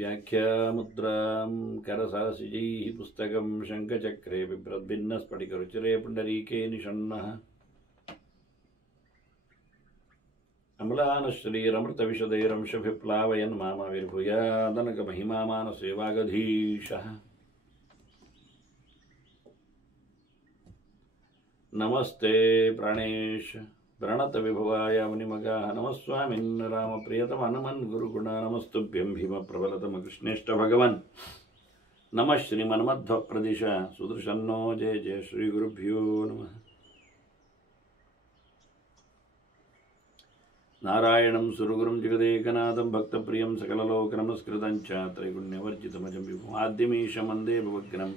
व्याख्यामुद्रां करसासिजैः पुस्तकं शङ्खचक्रे बिभ्रद्भिन्नस्फटिकरुचिरे पुण्डरीके निषण्णः अम्लानश्रीरमृतविशदैरंशभिप्लावयन् मामाविर्भूयादनकमहिमा मानसे वागधीशः नमस्ते प्राणेश प्रणतविभवाय मुनिमगाः नमः स्वामिन् रामप्रियतम हनुमन् गुरुगुण नमस्तुभ्यं भीमप्रबलतम कृष्णेष्ठ भगवन् नमः श्रीमन्मध्वप्रदिश सुदर्शन्नो जय जय श्रीगुरुभ्यो नमः नारायणं सुरगुरुं जगदेकनाथं भक्तप्रियं सकललोकनमस्कृतं च त्रैगुण्यवर्जितमजं विभुम् आद्यमीशं वन्दे भवग्नम्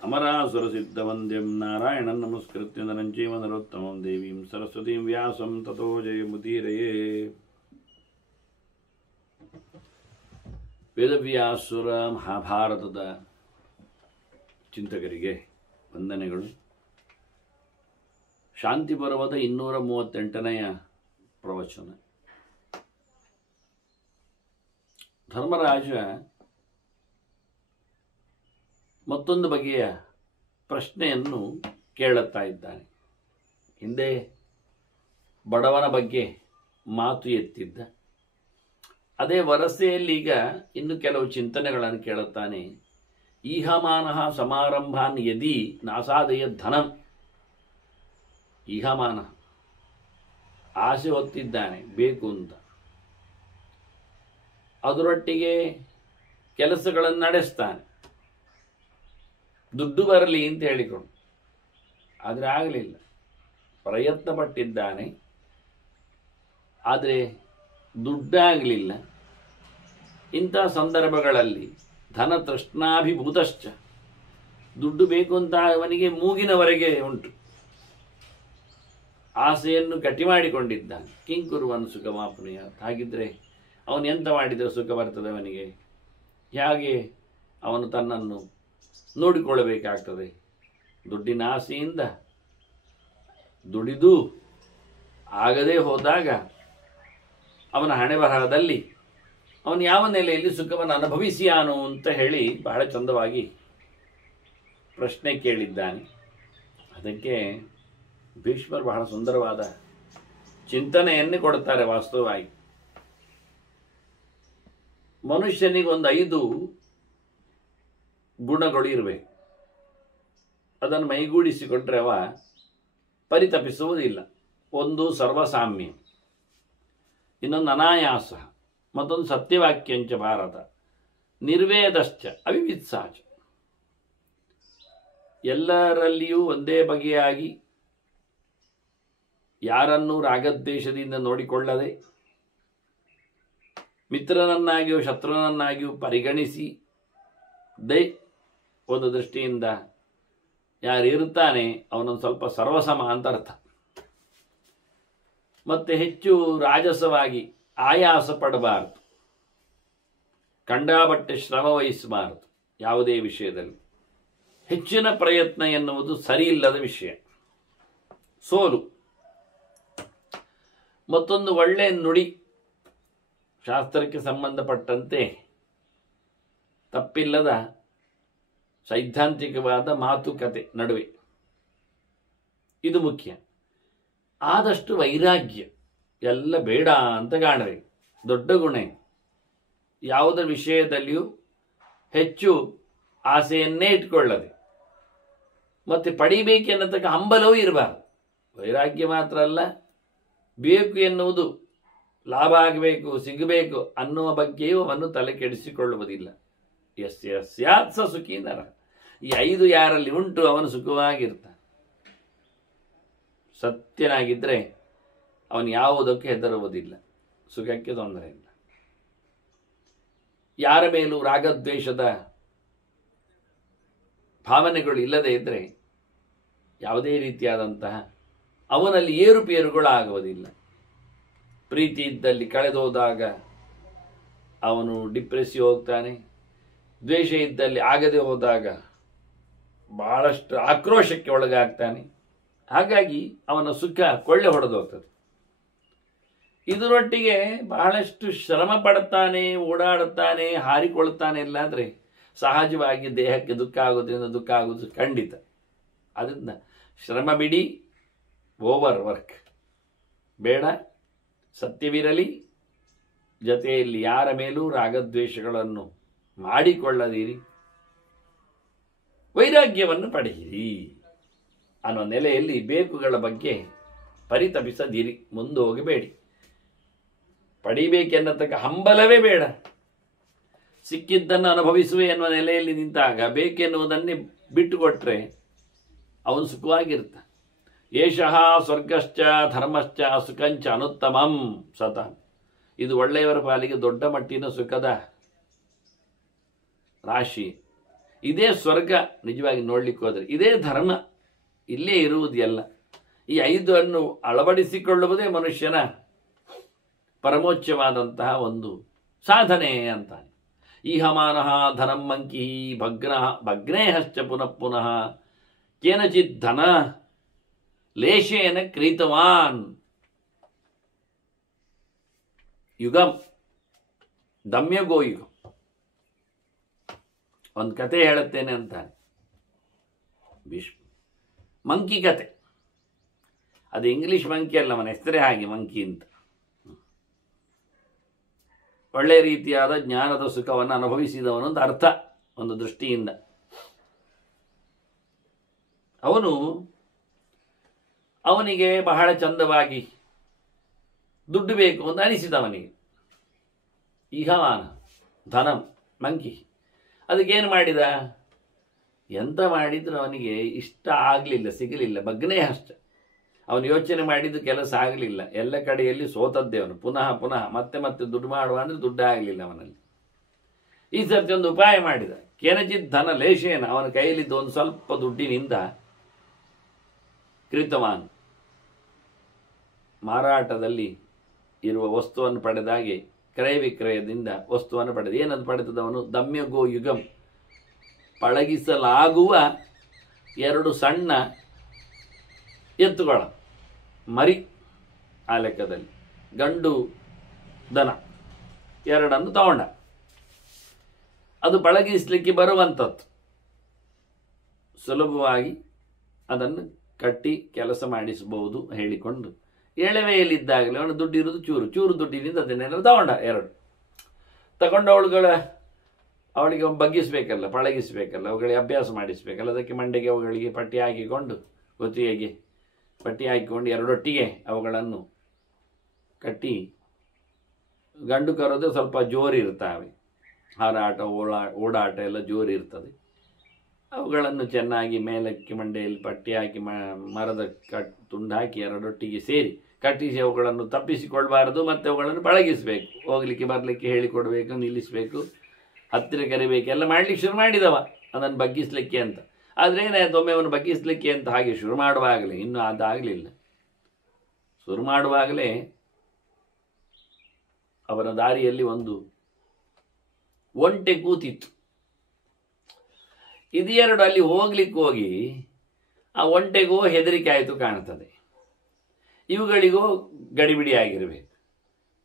अमरासुरसिद्धवन्द्यं नारायणं नमस्कृत्य नरं चैव नरोत्तमं देवीं सरस्वतीं व्यासं ततो जयमुदीरये ವೇದವ್ಯಾಸುರ ಮಹಾಭಾರತದ ಚಿಂತಕರಿಗೆ ವಂದನೆಗಳು. ಶಾಂತಿ ಪರ್ವದ 238ನೆಯ ಪ್ರವಚನ. ಧರ್ಮರಾಜ ಮತ್ತೊಂದು ಬಗೆಯ ಪ್ರಶ್ನೆಯನ್ನು ಕೇಳುತ್ತಾ ಇದ್ದಾನೆ. ಹಿಂದೆ ಬಡವನ ಬಗ್ಗೆ ಮಾತು ಎತ್ತಿದ್ದ. ಅದೇ ವರಸೆಯಲ್ಲಿ ಈಗ ಇನ್ನು ಕೆಲವು ಚಿಂತನೆಗಳನ್ನು ಕೇಳುತ್ತಾನೆ. ಈಹಮಾನಃ ಸಮಾರಂಭಾನ್ ಯದಿ ನಾಸಾದಯ ಧನಂ. ಈಹಮಾನ ಆಸೆ ಹೊತ್ತಿದ್ದಾನೆ ಬೇಕು ಅಂತ, ಅದರೊಟ್ಟಿಗೆ ಕೆಲಸಗಳನ್ನು ನಡೆಸ್ತಾನೆ, ದುಡ್ಡು ಬರಲಿ ಅಂತ ಹೇಳಿಕೊಂಡು. ಆದರೆ ಆಗಲಿಲ್ಲ. ಪ್ರಯತ್ನ ಪಟ್ಟಿದ್ದಾನೆ, ಆದರೆ ದುಡ್ಡಾಗಲಿಲ್ಲ. ಇಂಥ ಸಂದರ್ಭಗಳಲ್ಲಿ ಧನ ತೃಷ್ಣಾಭಿಭೂತಶ್ಚ, ದುಡ್ಡು ಬೇಕು ಅಂತ ಅವನಿಗೆ ಮೂಗಿನವರೆಗೆ ಉಂಟು, ಆಸೆಯನ್ನು ಗಟ್ಟಿ ಮಾಡಿಕೊಂಡಿದ್ದಾನೆ. ಕಿಂಕುರುವನ್ ಸುಖಮಾಪ್ನುಯ. ಹಾಗಿದ್ರೆ ಅವನು ಎಂತ ಮಾಡಿದರೆ ಸುಖ ಬರ್ತದೆ ಅವನಿಗೆ? ಹೇಗೆ ಅವನು ತನ್ನನ್ನು ನೋಡಿಕೊಳ್ಳಬೇಕಾಗ್ತದೆ? ದುಡ್ಡಿನ ಆಸೆಯಿಂದ ದುಡಿದು ಆಗದೇ ಹೋದಾಗ ಅವನ ಹಣೆ ಬರಹದಲ್ಲಿ ಅವನು ಯಾವ ನೆಲೆಯಲ್ಲಿ ಸುಖವನ್ನು ಅನುಭವಿಸಿಯಾನು ಅಂತ ಹೇಳಿ ಬಹಳ ಚಂದವಾಗಿ ಪ್ರಶ್ನೆ ಕೇಳಿದ್ದಾನೆ. ಅದಕ್ಕೆ ಭೀಷ್ಮರು ಬಹಳ ಸುಂದರವಾದ ಚಿಂತನೆಯನ್ನೇ ಕೊಡುತ್ತಾರೆ. ವಾಸ್ತವವಾಗಿ ಮನುಷ್ಯನಿಗೆ ಒಂದು 5 ಗುಣಗಳು ಇರಬೇಕು. ಅದನ್ನು ಮೈಗೂಡಿಸಿಕೊಂಡ್ರೆ ಅವ ಪರಿತಪಿಸುವುದಿಲ್ಲ. ಒಂದು ಸರ್ವಸಾಮ್ಯ, ಇನ್ನೊಂದು ಅನಾಯಾಸ, ಮತ್ತೊಂದು ಸತ್ಯವಾಕ್ಯಂಚ ಭಾರತ, ನಿರ್ವೇದಶ್ಚ ಅವಿವಿತ್ಸಾಚ. ಎಲ್ಲರಲ್ಲಿಯೂ ಒಂದೇ ಬಗೆಯಾಗಿ ಯಾರನ್ನೂ ರಾಗದ್ವೇಷದಿಂದ ನೋಡಿಕೊಳ್ಳದೆ, ಮಿತ್ರನನ್ನಾಗಿಯೂ ಶತ್ರುನನ್ನಾಗಿಯೂ ಪರಿಗಣಿಸಿ ಒಂದು ದೃಷ್ಟಿಯಿಂದ ಯಾರಿರುತ್ತಾನೆ ಅವನೊಂದು ಸ್ವಲ್ಪ ಸರ್ವಸಮ ಅಂತ ಅರ್ಥ. ಮತ್ತೆ ಹೆಚ್ಚು ರಾಜಸವಾಗಿ ಆಯಾಸ ಪಡಬಾರದು, ಕಂಡಾಬಟ್ಟೆ ಶ್ರಮ ವಹಿಸಬಾರದು. ಯಾವುದೇ ವಿಷಯದಲ್ಲಿ ಹೆಚ್ಚಿನ ಪ್ರಯತ್ನ ಎನ್ನುವುದು ಸರಿಯಿಲ್ಲದ ವಿಷಯ, ಸೋಲು. ಮತ್ತೊಂದು ಒಳ್ಳೆಯ ನುಡಿ, ಶಾಸ್ತ್ರಕ್ಕೆ ಸಂಬಂಧಪಟ್ಟಂತೆ ತಪ್ಪಿಲ್ಲದ ಸೈದ್ಧಾಂತಿಕವಾದ ಮಾತುಕತೆ ನಡುವೆ, ಇದು ಮುಖ್ಯ. ಆದಷ್ಟು ವೈರಾಗ್ಯ, ಎಲ್ಲ ಬೇಡ ಅಂತ ಕಾಣಬೇಕು. ದೊಡ್ಡ ಗುಣ. ಯಾವುದರ ವಿಷಯದಲ್ಲಿಯೂ ಹೆಚ್ಚು ಆಸೆಯನ್ನೇ ಇಟ್ಕೊಳ್ಳದೆ, ಮತ್ತೆ ಪಡಿಬೇಕೆನ್ನತಕ್ಕ ಹಂಬಲವೂ ಇರಬಾರದು. ವೈರಾಗ್ಯ ಮಾತ್ರ ಅಲ್ಲ, ಬೇಕು ಎನ್ನುವುದು, ಲಾಭ ಆಗಬೇಕು, ಸಿಗಬೇಕು ಅನ್ನುವ ಬಗ್ಗೆಯೂ ಅವನು ತಲೆ ಕೆಡಿಸಿಕೊಳ್ಳುವುದಿಲ್ಲ. ಸ್ಯಾತ್ ಸ ಸುಖಿ ನರ. ಈ 5 ಯಾರಲ್ಲಿ ಉಂಟು ಅವನು ಸುಖವಾಗಿರ್ತಾನೆ. ಸತ್ಯನಾಗಿದ್ದರೆ ಅವನು ಯಾವುದಕ್ಕೆ ಹೆದರುವುದಿಲ್ಲ, ಸುಖಕ್ಕೆ ತೊಂದರೆ ಇಲ್ಲ. ಯಾರ ಮೇಲೂ ರಾಗದ್ವೇಷದ ಭಾವನೆಗಳು ಇಲ್ಲದೆ ಇದ್ದರೆ ಯಾವುದೇ ರೀತಿಯಾದಂತಹ ಅವನಲ್ಲಿ ಏರುಪೇರುಗಳು ಆಗುವುದಿಲ್ಲ. ಪ್ರೀತಿ ಇದ್ದಲ್ಲಿ ಕಳೆದೋದಾಗ ಅವನು ಡಿಪ್ರೆಸಿವ್ ಹೋಗ್ತಾನೆ, ದ್ವೇಷ ಇದ್ದಲ್ಲಿ ಆಗದೆ ಹೋದಾಗ ಬಹಳಷ್ಟು ಆಕ್ರೋಶಕ್ಕೆ ಒಳಗಾಗ್ತಾನೆ. ಹಾಗಾಗಿ ಅವನ ಸುಖ ಕೊಳ್ಳೆ ಹೊಡೆದು ಹೋಗ್ತದೆ. ಇದರೊಟ್ಟಿಗೆ ಬಹಳಷ್ಟು ಶ್ರಮ ಪಡ್ತಾನೆ, ಓಡಾಡುತ್ತಾನೆ, ಹಾರಿಕೊಳ್ತಾನೆ ಇಲ್ಲಾಂದರೆ ಸಹಜವಾಗಿ ದೇಹಕ್ಕೆ ದುಃಖ ಆಗೋದ್ರಿಂದ ದುಃಖ ಆಗೋದು ಖಂಡಿತ. ಅದರಿಂದ ಶ್ರಮ ಬಿಡಿ, ಓವರ್ ವರ್ಕ್ ಬೇಡ, ಸತ್ಯವಿರಲಿ, ಜೊತೆಯಲ್ಲಿ ಯಾರ ಮೇಲೂ ರಾಗದ್ವೇಷಗಳನ್ನು ಮಾಡಿಕೊಳ್ಳದಿರಿ, ವೈರಾಗ್ಯವನ್ನು ಪಡೆಯಿರಿ ಅನ್ನೋ ನೆಲೆಯಲ್ಲಿ ಬೇಕುಗಳ ಬಗ್ಗೆ ಪರಿತಪಿಸದಿರಿ, ಮುಂದೆ ಹೋಗಬೇಡಿ. ಪಡಿಬೇಕೆನ್ನತಕ್ಕ ಹಂಬಲವೇ ಬೇಡ. ಸಿಕ್ಕಿದ್ದನ್ನು ಅನುಭವಿಸುವೆ ಎನ್ನುವ ನೆಲೆಯಲ್ಲಿ ನಿಂತಾಗ ಬೇಕೆನ್ನುವುದನ್ನೇ ಬಿಟ್ಟುಕೊಟ್ರೆ ಅವನು ಸುಖವಾಗಿರ್ತ. ಏಷಃ ಸ್ವರ್ಗಶ್ಚ ಧರ್ಮಶ್ಚ ಸುಖಂಚ ಅನುತ್ತಮಂ ಸತ. ಇದು ಒಳ್ಳೆಯವರ ಪಾಲಿಗೆ ದೊಡ್ಡ ಮಟ್ಟಿನ ಸುಖದ ರಾಶಿ. ಇದೇ ಸ್ವರ್ಗ ನಿಜವಾಗಿ ನೋಡ್ಲಿಕ್ಕೆ ಹೋದರೆ. ಇದೇ ಧರ್ಮ, ಇಲ್ಲೇ ಇರುವುದು ಎಲ್ಲ. ಈ 5 ಅನ್ನು ಅಳವಡಿಸಿಕೊಳ್ಳುವುದೇ ಮನುಷ್ಯನ ಪರಮೋಚ್ಚವಾದಂತಹ ಒಂದು ಸಾಧನೆ ಅಂತ. ಈಹಮಾನಃ ಧನಂ ಮಂಕಿ ಭಗ್ನೇಹಶ್ಚ ಪುನಃ ಪುನಃ ಕೇನಚಿತ್ ಧನ ಲೇಷೇನ ಕ್ರೀತವಾನ್ ಯುಗಂ ದಮ್ಯಗೋ ಯುಗಂ. ಒಂದು ಕತೆ ಹೇಳುತ್ತೇನೆ ಅಂತಾನೆ, ಮಂಕಿ ಕತೆ. ಅದು ಇಂಗ್ಲಿಷ್ ಮಂಕಿ ಅಲ್ಲ, ಅವನ ಹೆಸರೇ ಹಾಗೆ ಮಂಕಿ ಅಂತ. ಒಳ್ಳೆ ರೀತಿಯಾದ ಜ್ಞಾನದ ಸುಖವನ್ನು ಅನುಭವಿಸಿದವನು ಅಂತ ಅರ್ಥ ಒಂದು ದೃಷ್ಟಿಯಿಂದ. ಅವನಿಗೆ ಬಹಳ ಚಂದವಾಗಿ ದುಡ್ಡು ಬೇಕು ಅಂತ ಅನಿಸಿದವನಿಗೆ. ಈಹಮಾನ ಧನಂ ಮಂಕಿ. ಅದಕ್ಕೇನು ಮಾಡಿದ? ಎಂತ ಮಾಡಿದ್ರು ಅವನಿಗೆ ಇಷ್ಟ ಆಗಲಿಲ್ಲ, ಸಿಗಲಿಲ್ಲ. ಭಗ್ನೇ ಅಷ್ಟ. ಅವನು ಯೋಚನೆ ಮಾಡಿದ್ದು ಕೆಲಸ ಆಗಲಿಲ್ಲ. ಎಲ್ಲ ಕಡೆಯಲ್ಲಿ ಸೋತದ್ದೇ ಅವನು. ಪುನಃ ಪುನಃ ಮತ್ತೆ ಮತ್ತೆ ದುಡ್ಡು ಮಾಡುವ ಅಂದರೆ ದುಡ್ಡು ಆಗಲಿಲ್ಲ ಅವನಲ್ಲಿ. ಈ ಸರ್ತಿ ಒಂದು ಉಪಾಯ ಮಾಡಿದ. ಕೇನಚಿತ್ ಧನ ಲೇಷೇನ, ಅವನ ಕೈಯಲ್ಲಿದ್ದ ಒಂದು ಸ್ವಲ್ಪ ದುಡ್ಡಿನಿಂದ ಕೃತವಾನ್, ಮಾರಾಟದಲ್ಲಿ ಇರುವ ವಸ್ತುವನ್ನು ಪಡೆದಾಗೆ ಕ್ರಯ ವಿಕ್ರಯದಿಂದ ವಸ್ತುವನ್ನು ಪಡೆದ. ಏನದು ಪಡೆದವನು? ದಮ್ಯಗೋ ಯುಗಂ, ಪಳಗಿಸಲಾಗುವ 2 ಸಣ್ಣ ಎತ್ತುಗಳ ಮರಿ. ಆ ಲೆಕ್ಕದಲ್ಲಿ ಗಂಡು ದನ 2 ತಗೊಂಡ. ಅದು ಪಳಗಿಸಲಿಕ್ಕೆ ಬರುವಂಥದ್ದು. ಸುಲಭವಾಗಿ ಅದನ್ನು ಕಟ್ಟಿ ಕೆಲಸ ಮಾಡಿಸಬಹುದು ಹೇಳಿಕೊಂಡು, ಎಳವೆಯಲ್ಲಿದ್ದಾಗಲೇ ಅವನು ದುಡ್ಡಿರೋದು ಚೂರು ದುಡ್ಡಿನಿಂದ ಅದನ್ನೆಲ್ಲ ತಗೊಂಡ. 2 ತಗೊಂಡು ಅವಳಿಗೆ ಬಗ್ಗಿಸಬೇಕಲ್ಲ, ಪಳಗಿಸಬೇಕಲ್ಲ, ಅವುಗಳಿಗೆ ಅಭ್ಯಾಸ ಮಾಡಿಸಬೇಕಲ್ಲ. ಅದಕ್ಕೆ ಮಂಡೆಗೆ ಅವುಗಳಿಗೆ ಪಟ್ಟಿ ಹಾಕಿಕೊಂಡು, ಗೊತ್ತಿಗೆ ಪಟ್ಟಿ ಹಾಕಿಕೊಂಡು 2 ಒಟ್ಟಿಗೆ ಅವುಗಳನ್ನು ಕಟ್ಟಿ, ಗಂಡು ಕರೋದು ಸ್ವಲ್ಪ ಜೋರಿರ್ತವೆ, ಹಾರಾಟ ಓಡಾಟ ಎಲ್ಲ ಜೋರಿರ್ತದೆ. ಅವುಗಳನ್ನು ಚೆನ್ನಾಗಿ ಮೇಲಕ್ಕೆ ಮಂಡೆಯಲ್ಲಿ ಪಟ್ಟಿ ಹಾಕಿ ಮರದ ತುಂಡು ಹಾಕಿ 2 ಒಟ್ಟಿಗೆ ಸೇರಿ ಕಟ್ಟಿಸಿ ಅವುಗಳನ್ನು ತಪ್ಪಿಸಿಕೊಳ್ಬಾರದು. ಮತ್ತು ಅವುಗಳನ್ನು ಪಳಗಿಸಬೇಕು. ಹೋಗ್ಲಿಕ್ಕೆ ಬರಲಿಕ್ಕೆ ಹೇಳಿಕೊಡ್ಬೇಕು, ನಿಲ್ಲಿಸಬೇಕು, ಹತ್ತಿರ ಕರಿಬೇಕು, ಎಲ್ಲ ಮಾಡಲಿಕ್ಕೆ ಶುರು ಮಾಡಿದವ ಅದನ್ನು ಬಗ್ಗಿಸ್ಲಿಕ್ಕೆ ಅಂತ. ಆದರೆ ಏನಾಯ್ತು, ಒಮ್ಮೆ ಅವನು ಬಗ್ಗಿಸ್ಲಿಕ್ಕೆ ಅಂತ ಹಾಗೆ ಶುರು ಮಾಡುವಾಗಲೇ, ಇನ್ನೂ ಅದಾಗಲಿಲ್ಲ, ಶುರು ಮಾಡುವಾಗಲೇ ಅವನ ದಾರಿಯಲ್ಲಿ ಒಂದು ಒಂಟೆ ಕೂತಿತ್ತು. ಇದೆರಡು ಅಲ್ಲಿ ಹೋಗ್ಲಿಕ್ಕೆ ಹೋಗಿ ಆ ಒಂಟೆಗೂ ಹೆದರಿಕೆ ಆಯಿತು ಕಾಣ್ತದೆ. ಇವುಗಳಿಗೂ ಗಡಿಬಿಡಿ ಆಗಿರಬೇಕು.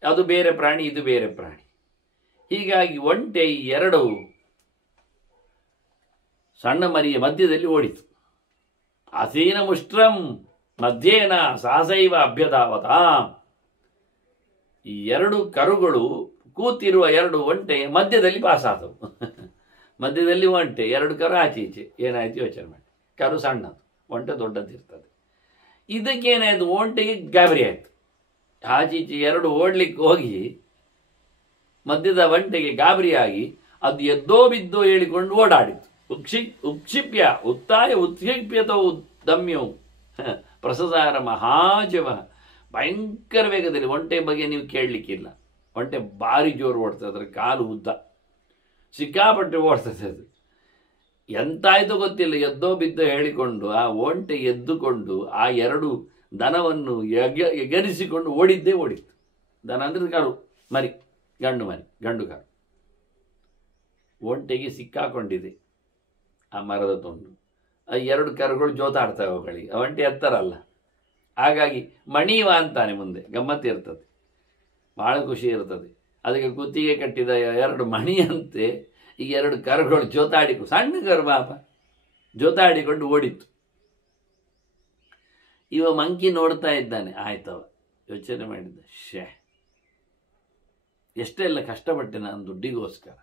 ಅದು ಬೇರೆ ಪ್ರಾಣಿ, ಇದು ಬೇರೆ ಪ್ರಾಣಿ. ಹೀಗಾಗಿ ಒಂಟೆ ಈ 2 ಸಣ್ಣ ಮರಿಯ ಮಧ್ಯದಲ್ಲಿ ಓಡಿತು. ಆಸೀನ ಮುಷ್ಟ್ರಂ ಮಧ್ಯೇನ ಸಾಸೈವ ಅಭ್ಯಧಾವತ. ಈ 2 ಕರುಗಳು ಕೂತಿರುವ 2 ಒಂಟೆ ಮಧ್ಯದಲ್ಲಿ ಪಾಸ್ ಆದವು. ಮಧ್ಯದಲ್ಲಿ ಒಂಟೆ, 2 ಕರು ಆಚೆ ಈಚೆ. ಏನಾಯ್ತು ಯೋಚನೆ ಮಾಡಿ. ಕರು ಸಣ್ಣದು, ಒಂಟೆ ದೊಡ್ಡದಿರ್ತದೆ. ಇದಕ್ಕೇನಾಯ್ತು, ಒಂಟೆಗೆ ಗಾಬರಿ ಆಯಿತು. ಆಚೀಚೆ 2 ಓಡ್ಲಿಕ್ಕೆ ಹೋಗಿ ಮಧ್ಯದ ಒಂಟೆಗೆ ಗಾಬರಿಯಾಗಿ ಅದು ಎದ್ದೋ ಬಿದ್ದೋ ಹೇಳಿಕೊಂಡು ಓಡಾಡಿತು. ಉಕ್ಷಿಪ್ಯ ಉತ್ತಾಯ ಉತ್ಕ್ಷಿಪ್ಯತವು ದಮ್ಯವು ಪ್ರಸಸಾರ ಮಹಾಜವ. ಭಯಂಕರ ವೇಗದಲ್ಲಿ. ಒಂಟೆ ಬಗ್ಗೆ ನೀವು ಕೇಳಲಿಕ್ಕಿಲ್ಲ. ಒಂಟೆ ಭಾರಿ ಜೋರು ಓಡ್ತದೆ, ಅದರ ಕಾಲು ಉದ್ದ, ಸಿಕ್ಕಾಪಟ್ಟೆ ಓಡ್ತದೆ. ಅದು ಎಂತಾಯ್ತೋ ಗೊತ್ತಿಲ್ಲ, ಎದ್ದೋ ಬಿದ್ದೋ ಹೇಳಿಕೊಂಡು ಆ ಒಂಟೆ ಎದ್ದುಕೊಂಡು ಆ 2 ದನವನ್ನು ಎಗರಿಸಿಕೊಂಡು ಓಡಿದ್ದೇ ಓಡಿತ್ತು. ದನ ಅಂದರೆ ಕರು, ಮರಿ, ಗಂಡು ಕರು. ಒಂಟೆಗೆ ಸಿಕ್ಕಾಕೊಂಡಿದೆ ಆ ಮರದ ತುಂಡು. ಆ 2 ಕರುಗಳು ಜೋತಾಡ್ತವೆ ಅವುಗಳಿಗೆ. ಒಂಟೆ ಎತ್ತರಲ್ಲ, ಹಾಗಾಗಿ ಮಣಿವ ಅಂತಾನೆ ಮುಂದೆ. ಗಮ್ಮತ್ತಿರ್ತದೆ. ಭಾಳ ಖುಷಿ ಇರ್ತದೆ. ಅದಕ್ಕೆ ಕುತ್ತಿಗೆ ಕಟ್ಟಿದ 2 ಮಣಿಯಂತೆ ಈ 2 ಕರುಗಳು ಜೋತಾಡಿಕೊಂಡು, ಸಣ್ಣ ಕರು ಪಾಪ ಜೋತಾಡಿಕೊಂಡು ಓಡಿತ್ತು. ಇವ ಮಂಕಿ ನೋಡ್ತಾ ಇದ್ದಾನೆ. ಆಯ್ತವ ಯೋಚನೆ ಮಾಡಿದ್ದ, ಎಷ್ಟೆಲ್ಲ ಕಷ್ಟಪಟ್ಟೆ ನಾನು ದುಡ್ಡಿಗೋಸ್ಕರ.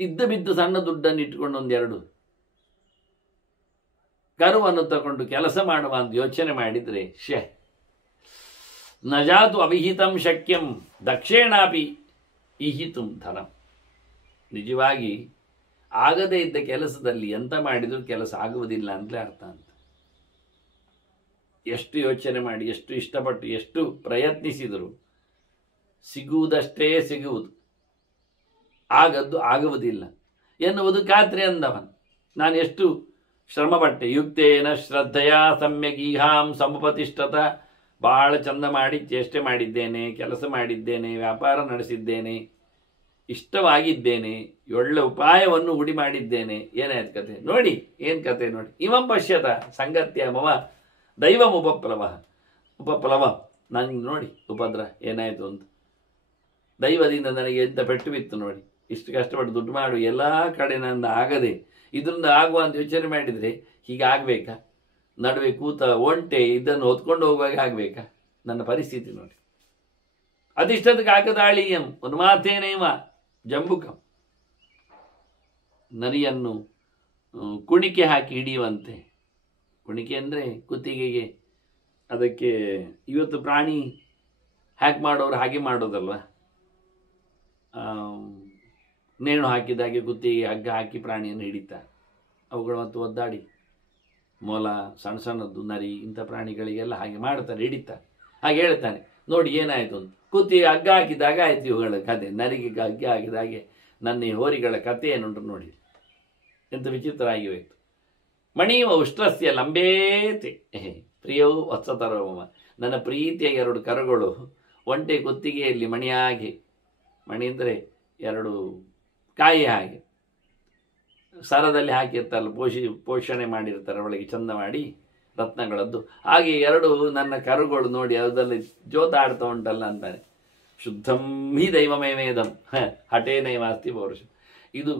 ಇದ್ದ ಬಿದ್ದು ಸಣ್ಣ ದುಡ್ಡನ್ನು ಇಟ್ಕೊಂಡು 1-2 ಕರುವನ್ನು ತಗೊಂಡು ಕೆಲಸ ಮಾಡುವ ಅಂತ ಯೋಚನೆ ಮಾಡಿದರೆ, ನಜಾತು ಅವಿಹಿತಂ ಶಕ್ಯಂ ದಕ್ಷೇಣಾಪಿ ಇಹಿತುಂ ಧನಂ. ನಿಜವಾಗಿ ಆಗದೇ ಇದ್ದ ಕೆಲಸದಲ್ಲಿ ಎಂತ ಮಾಡಿದರೂ ಕೆಲಸ ಆಗುವುದಿಲ್ಲ ಅಂತಲೇ ಅರ್ಥ ಅಂತ. ಎಷ್ಟು ಯೋಚನೆ ಮಾಡಿ, ಎಷ್ಟು ಇಷ್ಟಪಟ್ಟು, ಎಷ್ಟು ಪ್ರಯತ್ನಿಸಿದರೂ ಸಿಗುವುದಷ್ಟೇ ಸಿಗುವುದು, ಆಗದ್ದು ಆಗುವುದಿಲ್ಲ ಎನ್ನುವುದು ಖಾತ್ರಿ ಅಂದವನು. ನಾನು ಎಷ್ಟು ಶ್ರಮಪಟ್ಟೆ, ಯುಕ್ತೇನ ಶ್ರದ್ಧೆಯ ಸಮ್ಯಗೀಹಾಂ ಸಮುಪತಿಷ್ಠತ, ಭಾಳ ಚಂದ ಮಾಡಿ ಚೇಷ್ಟೆ ಮಾಡಿದ್ದೇನೆ, ಕೆಲಸ ಮಾಡಿದ್ದೇನೆ, ವ್ಯಾಪಾರ ನಡೆಸಿದ್ದೇನೆ, ಇಷ್ಟವಾಗಿದ್ದೇನೆ, ಒಳ್ಳೆ ಉಪಾಯವನ್ನು ಹುಡಿ ಮಾಡಿದ್ದೇನೆ. ಏನಾಯ್ತು ಕತೆ ನೋಡಿ, ಏನು ಕತೆ ನೋಡಿ. ಇವಂ ಪಶ್ಯತ ಸಂಗತ್ಯ ಮಮ ದೈವಂ ಉಪಪ್ಲವ. ನನಗೆ ನೋಡಿ ಉಪದ್ರ ಏನಾಯಿತು ಅಂತ, ದೈವದಿಂದ ನನಗೆ ಎಂತ ಪೆಟ್ಟು ಬಿತ್ತು ನೋಡಿ. ಇಷ್ಟು ಕಷ್ಟಪಟ್ಟು ದುಡ್ಡು ಮಾಡು, ಎಲ್ಲ ಕಡೆ ನನ್ನ ಆಗದೆ ಇದರಿಂದ ಆಗುವ ಅಂತ ಯೋಚನೆ ಮಾಡಿದರೆ ಹೀಗೆ ಆಗಬೇಕಾ? ನಡುವೆ ಕೂತ ಒಂಟೆ ಇದನ್ನು ಹೊತ್ಕೊಂಡು ಹೋಗುವಾಗ ಆಗಬೇಕಾ? ನನ್ನ ಪರಿಸ್ಥಿತಿ ನೋಡಿ. ಅದಿಷ್ಟದ ಕಾಕತಾಳೀಯಂ ಉನ್ಮಾಥೇನೇವ ಜಂಬುಕಂ. ನರಿಯನ್ನು ಕುಣಿಕೆ ಹಾಕಿ ಹಿಡಿಯುವಂತೆ. ಕುಣಿಕೆ ಅಂದರೆ ಕುತ್ತಿಗೆಗೆ, ಅದಕ್ಕೆ ಇವತ್ತು ಪ್ರಾಣಿ ಹ್ಯಾಕ್ ಮಾಡೋರು ಹಾಗೆ ಮಾಡೋದಲ್ವ, ನೇಣು ಹಾಕಿದಾಗೆ ಕುತ್ತಿಗೆ ಹಗ್ಗ ಹಾಕಿ ಪ್ರಾಣಿಯನ್ನು ಹಿಡಿತಾರೆ. ಅವುಗಳು ಮತ್ತು ಒದ್ದಾಡಿ, ಮೊಲ, ಸಣ್ಣ ಸಣ್ಣದ್ದು ನರಿ, ಇಂಥ ಪ್ರಾಣಿಗಳಿಗೆಲ್ಲ ಹಾಗೆ ಮಾಡ್ತಾರೆ, ಹಿಡಿತಾರೆ. ಹಾಗೆ ಹೇಳ್ತಾನೆ ನೋಡಿ ಏನಾಯಿತು ಅಂತ. ಕುತ್ತಿಗೆ ಹಗ್ಗ ಹಾಕಿದಾಗ ಆಯ್ತು ಇವುಗಳ ಕತೆ. ನರಿಗೆ ಹಗ್ಗ ಹಾಕಿದಾಗೆ ನನ್ನ ಈ ಹೋರಿಗಳ ಕಥೆ ಏನುಂಟು ನೋಡಿ, ಎಂತ ವಿಚಿತ್ರ ಆಗಿ ಹೋಯಿತು. ಮಣಿವ ಉಷ್ಟ್ರಸ್ಯ ಲಂಬೇತೆ ಪ್ರಿಯವು ವತ್ಸತರವಮ. ನನ್ನ ಪ್ರೀತಿಯ 2 ಕರುಗಳು ಒಂಟೆ ಕುತ್ತಿಗೆಯಲ್ಲಿ ಮಣಿಯಾಗಿ, ಮಣಿ ಅಂದರೆ 2 ಕಾಯಿ ಹಾಗೆ ಸರದಲ್ಲಿ ಹಾಕಿರ್ತಾರಲ್ಲ, ಪೋಷಣೆ ಮಾಡಿರ್ತಾರೆ ಒಳಗೆ ಚಂದ ಮಾಡಿ ರತ್ನಗಳದ್ದು, ಹಾಗೆ 2 ನನ್ನ ಕರುಗಳು ನೋಡಿ ಅದರಲ್ಲಿ ಜೋತಾಡ್ತಾ ಉಂಟಲ್ಲ ಅಂತಾನೆ. ಶುದ್ಧಂ ಹಿ ದೈವಮೇವೇದಂ ಹಠೇನೈವ ಅಸ್ತಿ ಪೌರುಷ. ಇದು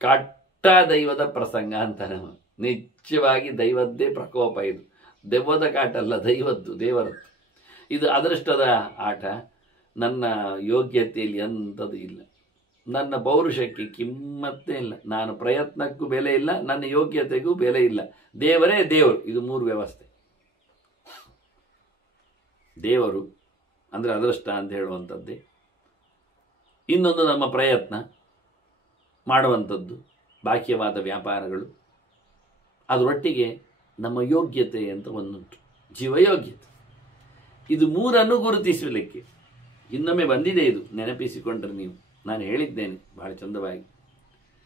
ಕಟ್ಟ ದೈವದ ಪ್ರಸಂಗ ಅಂತಾನೆ. ನಿಜವಾಗಿ ದೈವದ್ದೇ ಪ್ರಕೋಪ ಇದು. ದೆವ್ವದ ಕಾಟ ಅಲ್ಲ, ದೈವದ್ದು, ದೇವರದ್ದು. ಇದು ಅದೃಷ್ಟದ ಆಟ. ನನ್ನ ಯೋಗ್ಯತೆಯಲ್ಲಿ ಎಂಥದ್ದು ಇಲ್ಲ, ನನ್ನ ಪೌರುಷಕ್ಕೆ ಕಿಮ್ಮತ್ತೇ ಇಲ್ಲ, ನಾನು ಪ್ರಯತ್ನಕ್ಕೂ ಬೆಲೆ ಇಲ್ಲ, ನನ್ನ ಯೋಗ್ಯತೆಗೂ ಬೆಲೆ ಇಲ್ಲ. ದೇವರೇ ದೇವರು. ಇದು 3 ವ್ಯವಸ್ಥೆ. ದೇವರು ಅಂದರೆ ಅದೃಷ್ಟ ಅಂತ ಹೇಳುವಂಥದ್ದೇ. ಇನ್ನೊಂದು ನಮ್ಮ ಪ್ರಯತ್ನ ಮಾಡುವಂಥದ್ದು, ಬಾಹ್ಯವಾದ ವ್ಯಾಪಾರಗಳು. ಅದರೊಟ್ಟಿಗೆ ನಮ್ಮ ಯೋಗ್ಯತೆ ಅಂತ ಒಂದುಂಟು, ಜೀವಯೋಗ್ಯತೆ. ಇದು 3 ಗುರುತಿಸಲಿಕ್ಕೆ ಇನ್ನೊಮ್ಮೆ ಬಂದಿದೆ. ಇದು ನೆನಪಿಸಿಕೊಂಡ್ರೆ ನೀವು, ನಾನು ಹೇಳಿದ್ದೇನೆ ಬಹಳ ಚಂದವಾಗಿ.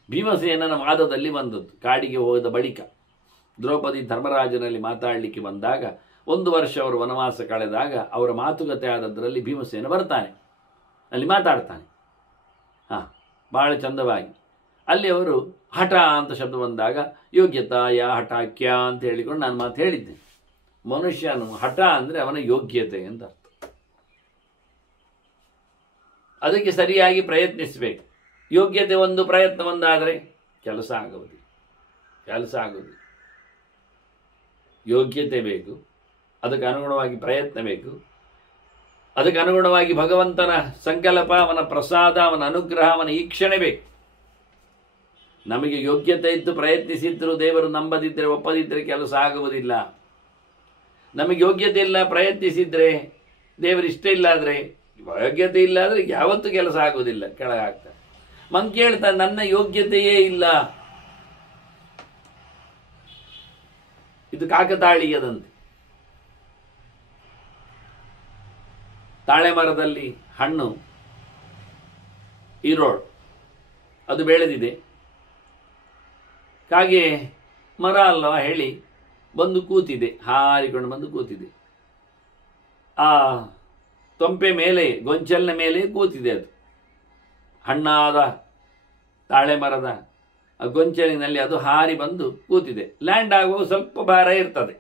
ಭೀಮಸೇನನ ವಾದದಲ್ಲಿ ಬಂದದ್ದು. ಕಾಡಿಗೆ ಹೋದ ಬಳಿಕ ದ್ರೌಪದಿ ಧರ್ಮರಾಜನಲ್ಲಿ ಮಾತಾಡಲಿಕ್ಕೆ ಬಂದಾಗ, 1 ವರ್ಷ ಅವರು ವನವಾಸ ಕಳೆದಾಗ ಅವರ ಮಾತುಕತೆ ಆದದ್ರಲ್ಲಿ ಭೀಮಸೇನ ಬರ್ತಾನೆ, ಅಲ್ಲಿ ಮಾತಾಡ್ತಾನೆ. ಬಹಳ ಚಂದವಾಗಿ. ಅಲ್ಲಿ ಅವರು ಹಠ ಅಂತ ಶಬ್ದ ಬಂದಾಗ ಯೋಗ್ಯತಾಯ ಹಠಾಕ್ಯ ಅಂತ ಹೇಳಿಕೊಂಡು ನಾನು ಮಾತು ಹೇಳಿದ್ದೇನೆ. ಮನುಷ್ಯನು ಹಠ ಅಂದರೆ ಅವನ ಯೋಗ್ಯತೆ ಅಂತ ಅರ್ಥ. ಅದಕ್ಕೆ ಸರಿಯಾಗಿ ಪ್ರಯತ್ನಿಸಬೇಕು. ಯೋಗ್ಯತೆ ಒಂದು, ಪ್ರಯತ್ನ ಒಂದಾದರೆ ಕೆಲಸ ಆಗುವುದಿಲ್ಲ. ಯೋಗ್ಯತೆ ಬೇಕು, ಅದಕ್ಕೆ ಅನುಗುಣವಾಗಿ ಪ್ರಯತ್ನ ಬೇಕು, ಅದಕ್ಕೆ ಅನುಗುಣವಾಗಿ ಭಗವಂತನ ಸಂಕಲ್ಪ, ಅವನ ಪ್ರಸಾದ, ಅವನ ಅನುಗ್ರಹ, ಅವನ ಈಕ್ಷಣೆ ಬೇಕು. ನಮಗೆ ಯೋಗ್ಯತೆ ಇದ್ದು ಪ್ರಯತ್ನಿಸಿದ್ರು ದೇವರು ನಂಬದಿದ್ದರೆ, ಒಪ್ಪದಿದ್ದರೆ ಕೆಲಸ ಆಗುವುದಿಲ್ಲ. ನಮಗೆ ಯೋಗ್ಯತೆ ಇಲ್ಲ, ಪ್ರಯತ್ನಿಸಿದ್ರೆ ದೇವರು ಇಷ್ಟ ಇಲ್ಲ ಆದರೆ, ಯೋಗ್ಯತೆ ಇಲ್ಲ ಆದರೆ ಯಾವತ್ತೂ ಕೆಲಸ ಆಗುವುದಿಲ್ಲ, ಕೆಳಗಾಗ್ತದೆ. ಮಂಕಿ ಹೇಳ್ತಾನೆ ನನ್ನ ಯೋಗ್ಯತೆಯೇ ಇಲ್ಲ. ಇದು ಕಾಕತಾಳೀಯದಂತೆ. ತಾಳೆ ಮರದಲ್ಲಿ ಹಣ್ಣು ಇರೋಳು, ಅದು ಬೆಳೆದಿದೆ. ಕಾಗೆ ಮರ ಅಲ್ಲವಾ ಹೇಳಿ ಬಂದು ಕೂತಿದೆ, ಹಾರಿಕೊಂಡು ಬಂದು ಕೂತಿದೆ. ಆ ತೊಂಪೆ ಮೇಲೆ, ಗೊಂಚಲಿನ ಮೇಲೆ ಕೂತಿದೆ. ಅದು ಹಣ್ಣಾದ ತಾಳೆ ಮರದ ಗೊಂಚಲಿನಲ್ಲಿ ಅದು ಹಾರಿ ಬಂದು ಕೂತಿದೆ. ಲ್ಯಾಂಡ್ ಆಗುವಾಗ ಸ್ವಲ್ಪ ಭಾರ ಇರ್ತದೆ,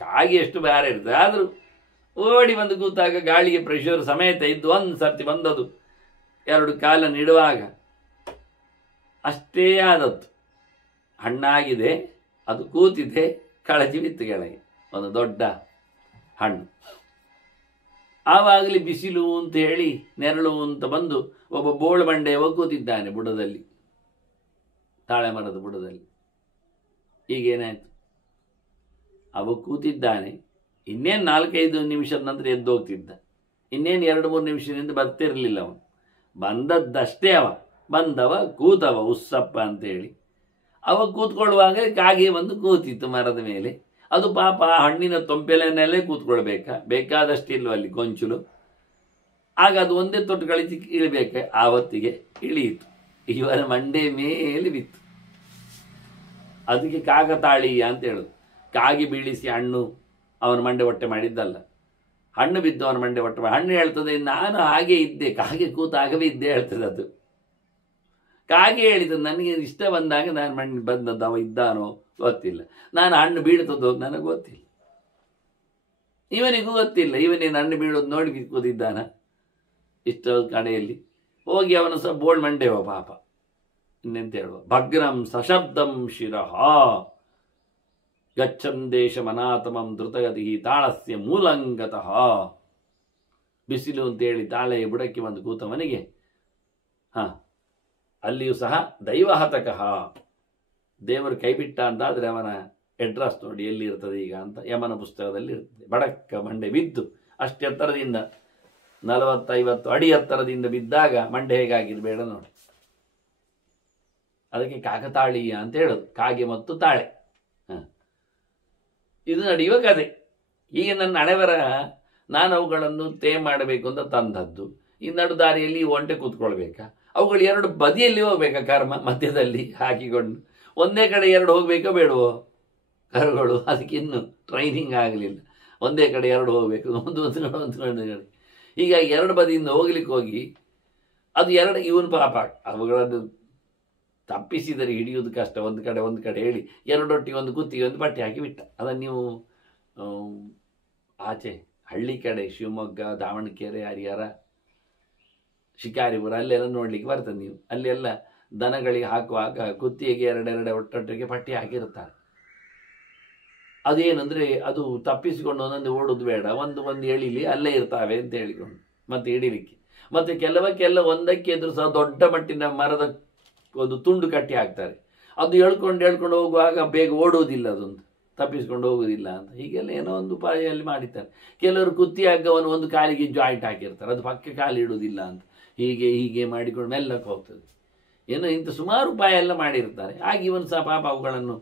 ಕಾಗೆ ಎಷ್ಟು ಭಾರ ಇರ್ತದೆ, ಆದರೂ ಓಡಿ ಬಂದು ಕೂತಾಗ ಗಾಳಿಗೆ ಪ್ರೆಷರ್ ಸಮೇತ ಇದ್ದು ಒಂದು ಸರ್ತಿ ಬಂದದು, ಎರಡು ಕಾಲನ್ನು ಇಡುವಾಗ ಅಷ್ಟೇ ಆದದ್ದು. ಹಣ್ಣಾಗಿದೆ, ಅದು ಕೂತಿದೆ, ಕಳಚಿ ಬಿತ್ತು ಕೆಳಗೆ ಒಂದು ದೊಡ್ಡ ಹಣ್ಣು. ಆವಾಗಲೇ ಬಿಸಿಲು ಅಂತ ಹೇಳಿ ನೆರಳು ಅಂತ ಬಂದು ಒಬ್ಬ ಬೋಳು ಬಂಡೆಯವ ಕೂತಿದ್ದಾನೆ ಬುಡದಲ್ಲಿ, ತಾಳೆ ಮರದ ಬುಡದಲ್ಲಿ. ಈಗೇನಾಯ್ತು, ಅವ ಕೂತಿದ್ದಾನೆ. ಇನ್ನೇನು 4-5 ನಿಮಿಷದ ನಂತರ ಎದ್ದು ಹೋಗ್ತಿದ್ದ. ಇನ್ನೇನು 2-3 ನಿಮಿಷದಿಂದ ಬರ್ತಿರ್ಲಿಲ್ಲ ಅವನು. ಬಂದದ್ದಷ್ಟೇ ಅವ ಬಂದವ ಕೂತವ ಉಸ್ಸಪ್ಪ ಅಂತೇಳಿ. ಅವ ಕೂತ್ಕೊಳ್ಳುವಾಗ ಕಾಗೆ ಬಂದು ಕೂತಿತ್ತು ಮರದ ಮೇಲೆ. ಅದು ಪಾಪ ಹಣ್ಣಿನ ತೊಂಪೆಲೆನಲ್ಲೇ ಕೂತ್ಕೊಳ್ಬೇಕಾ, ಬೇಕಾದಷ್ಟು ಇಲ್ವ ಅಲ್ಲಿ ಗೊಂಚಲು. ಆಗ ಅದು ಒಂದೇ ತೊಟ್ಟು ಕಳಿಸಿ ಇಳಿಬೇಕ, ಆವತ್ತಿಗೆ ಇಳಿಯಿತು, ಇವನ ಮಂಡೆ ಮೇಲೆ ಬಿತ್ತು. ಅದಕ್ಕೆ ಕಾಕತಾಳೀಯ ಅಂತ ಹೇಳೋದು. ಕಾಗಿ ಬೀಳಿಸಿ ಹಣ್ಣು ಅವನ ಮಂಡೆ ಹೊಟ್ಟೆ ಮಾಡಿದ್ದಲ್ಲ, ಹಣ್ಣು ಬಿದ್ದು ಅವನ ಮಂಡೆ ಹೊಟ್ಟೆ ಮಾಡಿ. ಹಣ್ಣು ಹೇಳ್ತದೆ ನಾನು ಹಾಗೆ ಇದ್ದೆ, ಕಾಗೆ ಕೂತಾಗವೇ ಇದ್ದೆ ಹೇಳ್ತದೆ ಅದು. ಕಾಗೆ ಹೇಳಿದ್ದು ನನಗೆ ಇಷ್ಟ ಬಂದಾಗ ನಾನು ಮಣ್ಣು ಬಂದದ್ದು, ಅವ ಇದ್ದಾನೋ ಗೊತ್ತಿಲ್ಲ, ನಾನು ಹಣ್ಣು ಬೀಳ್ತದೋ ನನಗೆ ಗೊತ್ತಿಲ್ಲ, ಇವನಿಗೂ ಗೊತ್ತಿಲ್ಲ. ಇವನೇನು ಹಣ್ಣು ಬೀಳೋದು ನೋಡಿ ಕೂತಿದ್ದಾನ ಇಷ್ಟ ಕಡೆಯಲ್ಲಿ. ಹೋಗಿ ಅವನು ಸಹ ಬೋಳ್ ಮಂಡೆವ ಪಾಪ, ಇನ್ನೆಂತ ಹೇಳುವ. ಭಗ್ರಂ ಸಶಬ್ದಂ ಶಿರಃ ಗಚ್ಚಂದೇಶ ಮನಾತಮಂ ಧೃತಗತಿ ತಾಳಸ್ಯ ಮೂಲಂಗತಃ. ಬಿಸಿಲು ಅಂತೇಳಿ ತಾಳೆಯ ಬುಡಕ್ಕೆ ಬಂದು ಕೂತವನಿಗೆ ಅಲ್ಲಿಯೂ ಸಹ ದೈವಹತಕಃ, ದೇವರು ಕೈಬಿಟ್ಟ ಅಂತಾದರೆ ಅವನ ಅಡ್ರೆಸ್ ನೋಡಿ ಎಲ್ಲಿ ಇರ್ತದೆ ಈಗ ಅಂತ ಯಮನ ಪುಸ್ತಕದಲ್ಲಿ ಇರ್ತದೆ. ಬಡಕ್ಕ ಮಂಡೆ ಬಿದ್ದು ಅಷ್ಟು ಎತ್ತರದಿಂದ 40-50 ಅಡಿ ಎತ್ತರದಿಂದ ಬಿದ್ದಾಗ ಮಂಡೆ ಹೇಗಾಗಿದೆ ಬೇಡ ನೋಡಿ. ಅದಕ್ಕೆ ಕಾಕತಾಳೀಯ ಅಂತ ಹೇಳೋದು, ಕಾಗೆ ಮತ್ತು ತಾಳೆ. ಇದು ನಡೆಯುವ ಕತೆ. ಈಗ ನನ್ನ ಹಣೆಬರ ನಾನು ಅವುಗಳನ್ನು ತೇ ಮಾಡಬೇಕು ಅಂತ ತಂದದ್ದು. ಈ ನಡು ದಾರಿಯಲ್ಲಿ ಒಂಟೆ ಕೂತ್ಕೊಳ್ಬೇಕಾ, ಅವುಗಳು 2 ಬದಿಯಲ್ಲಿ ಹೋಗ್ಬೇಕಾ, ಕರ್ಮ ಮಧ್ಯದಲ್ಲಿ ಹಾಕಿಕೊಂಡು ಒಂದೇ ಕಡೆ 2 ಹೋಗ್ಬೇಕೋ ಬೇಡವೋ ಕರುಗಳು. ಅದಕ್ಕಿನ್ನು ಟ್ರೈನಿಂಗ್ ಆಗಲಿಲ್ಲ, ಒಂದೇ ಕಡೆ 2 ಹೋಗ್ಬೇಕು, ಒಂದು ಕಡೆ. ಈಗ 2 ಬದಿಯಿಂದ ಹೋಗ್ಲಿಕ್ಕೆ ಹೋಗಿ ಅದು 2 ಇವನು ಪಾಪ ಅವುಗಳನ್ನು ತಪ್ಪಿಸಿದರೆ ಹಿಡಿಯುವುದು ಕಷ್ಟ. ಒಂದು ಕಡೆ ಹೇಳಿ 2 ಒಟ್ಟಿಗೆ ಒಂದು ಕುತ್ತಿಗೆ ಒಂದು ಪಟ್ಟಿ ಹಾಕಿ ಬಿಟ್ಟ. ಅದನ್ನು ನೀವು ಆಚೆ ಹಳ್ಳಿ ಕಡೆ ಶಿವಮೊಗ್ಗ, ದಾವಣಗೆರೆ, ಹರಿಹರ, ಶಿಕಾರಿಪುರ ಅಲ್ಲೆಲ್ಲ ನೋಡ್ಲಿಕ್ಕೆ ಬರ್ತದೆ. ನೀವು ಅಲ್ಲೆಲ್ಲ ದನಗಳಿಗೆ ಹಾಕುವಾಗ ಕುತ್ತಿಗೆಗೆ 2 ಒಟ್ಟೊಟ್ಟಿಗೆ ಪಟ್ಟಿ ಹಾಕಿರ್ತಾರೆ. ಅದೇನಂದರೆ ಅದು ತಪ್ಪಿಸಿಕೊಂಡು ಒಂದೊಂದು ಓಡೋದು ಬೇಡ, ಒಂದು ಎಳಿಲಿ ಅಲ್ಲೇ ಇರ್ತಾವೆ ಅಂತ ಹೇಳಿಕೊಂಡು ಮತ್ತೆ ಹಿಡಿಲಿಕ್ಕೆ. ಮತ್ತು ಕೆಲವಕ್ಕೆಲ್ಲ ಒಂದಕ್ಕೆ ಎದುರು ಸಹ ದೊಡ್ಡ ಮಟ್ಟಿನ ಮರದ ಒಂದು ತುಂಡು ಕಟ್ಟಿ ಹಾಕ್ತಾರೆ. ಅದು ಎಳ್ಕೊಂಡು ಹೋಗುವಾಗ ಬೇಗ ಓಡೋದಿಲ್ಲ, ಅದೊಂದು ತಪ್ಪಿಸ್ಕೊಂಡು ಹೋಗೋದಿಲ್ಲ ಅಂತ. ಹೀಗೆಲ್ಲ ಏನೋ ಒಂದು ಉಪಾಯಲ್ಲಿ ಮಾಡಿದ್ದಾರೆ. ಕೆಲವರು ಕುತ್ತಿ ಹಗ್ಗವನ್ನು ಒಂದು ಕಾಲಿಗೆ ಜಾಯಿಂಟ್ ಹಾಕಿರ್ತಾರೆ, ಅದು ಪಕ್ಕ ಕಾಲು ಇಡುವುದಿಲ್ಲ ಅಂತ. ಹೀಗೆ ಮಾಡಿಕೊಂಡು ಮೆಲ್ಲಕ್ಕೆ ಹೋಗ್ತದೆ. ಏನೋ ಇಂಥ ಸುಮಾರು ಉಪಾಯ ಎಲ್ಲ ಮಾಡಿರ್ತಾರೆ. ಹಾಗೆ ಇವನು ಸಹ ಪಾಪ ಅವುಗಳನ್ನು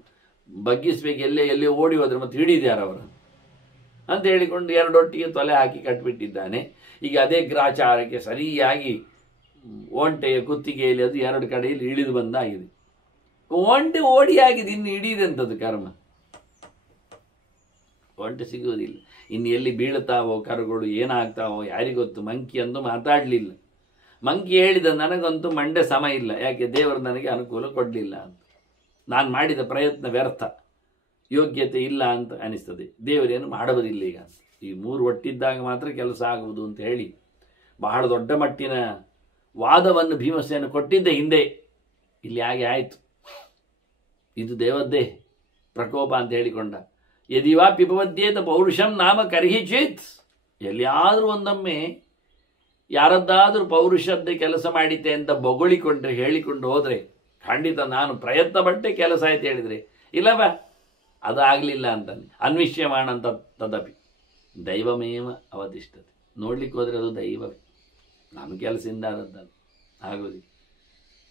ಬಗ್ಗಿಸ್ಬೇಕು, ಎಲ್ಲೇ ಓಡಿ ಹೋದ್ರೆ ಮತ್ತೆ ಹಿಡಿದ್ಯಾರ ಅವರು ಅಂತ ಹೇಳಿಕೊಂಡು 2 ಒಟ್ಟಿಗೆ ತೊಲೆ ಹಾಕಿ ಕಟ್ಟಿಬಿಟ್ಟಿದ್ದಾನೆ. ಈಗ ಅದೇ ಗ್ರಾಚಾರಕ್ಕೆ ಸರಿಯಾಗಿ ಒಂಟೆಯ ಕುತ್ತಿಗೆಯಲ್ಲಿ ಅದು 2 ಕಡೆಯಲ್ಲಿ ಇಳಿದು ಬಂದಾಗಿದೆ. ಒಂಟೆ ಓಡಿ ಆಗಿದೆ, ಇನ್ನು ಹಿಡಿದಂಥದ್ದು ಕರ್ಮ. ಒಂಟೆ ಸಿಗುವುದಿಲ್ಲ, ಇನ್ನು ಎಲ್ಲಿ ಬೀಳ್ತಾವೋ ಕರುಗಳು, ಏನಾಗ್ತಾವೋ ಯಾರಿಗೊತ್ತು. ಮಂಕಿ ಅಂದು ಮಾತಾಡಲಿಲ್ಲ. ಮಂಕಿ ಹೇಳಿದ ನನಗಂತೂ ಮಂಡೆ ಸಮ ಇಲ್ಲ, ಯಾಕೆ ದೇವರು ನನಗೆ ಅನುಕೂಲ ಕೊಡಲಿಲ್ಲ ಅಂತ. ನಾನು ಮಾಡಿದ ಪ್ರಯತ್ನ ವ್ಯರ್ಥ, ಯೋಗ್ಯತೆ ಇಲ್ಲ ಅಂತ ಅನಿಸ್ತದೆ, ದೇವರೇನು ಮಾಡುವುದಿಲ್ಲ ಈಗ. ಈ 3 ಒಟ್ಟಿದ್ದಾಗ ಮಾತ್ರ ಕೆಲಸ ಆಗುವುದು ಅಂತ ಹೇಳಿ ಬಹಳ ದೊಡ್ಡ ಮಟ್ಟಿನ ವಾದವನ್ನು ಭೀಮಸೇನ ಕೊಟ್ಟಿದ್ದೆ ಹಿಂದೆ. ಇಲ್ಲಿ ಹಾಗೆ ಆಯಿತು. ಇದು ದೇವದ್ದೇ ಪ್ರಕೋಪ ಅಂತ ಹೇಳಿಕೊಂಡ. ಯದಿವಾ ಪಿಪವದ್ಯೇತ ಪೌರುಷಂ ನಾಮ ಕರ್ಹಿ ಚೇತ್. ಎಲ್ಲಿಯಾದರೂ ಒಂದೊಮ್ಮೆ ಯಾರದ್ದಾದರೂ ಪೌರುಷದ್ದೇ ಕೆಲಸ ಮಾಡಿದ್ದೆ ಅಂತ ಬೊಗಳಿಕೊಂಡ್ರೆ, ಹೇಳಿಕೊಂಡು ಹೋದರೆ ಖಂಡಿತ ನಾನು ಪ್ರಯತ್ನ ಪಟ್ಟೆ ಕೆಲಸ ಆಯ್ತು ಹೇಳಿದರೆ, ಇಲ್ಲವ ಅದಾಗಲಿಲ್ಲ ಅಂತಾನೆ. ಅನ್ವಿಷ್ಯಮಾಣಂತ ತದಪಿ ದೈವಮೇವ ಅವತಿಷ್ಠತೆ. ನೋಡ್ಲಿಕ್ಕೆ ಹೋದರೆ ಅದು ದೈವವೇ, ನಮ್ಮ ಕೆಲಸದಿಂದ ಆದದ್ದಲ್ಲ, ಆಗೋದಿಲ್ಲ.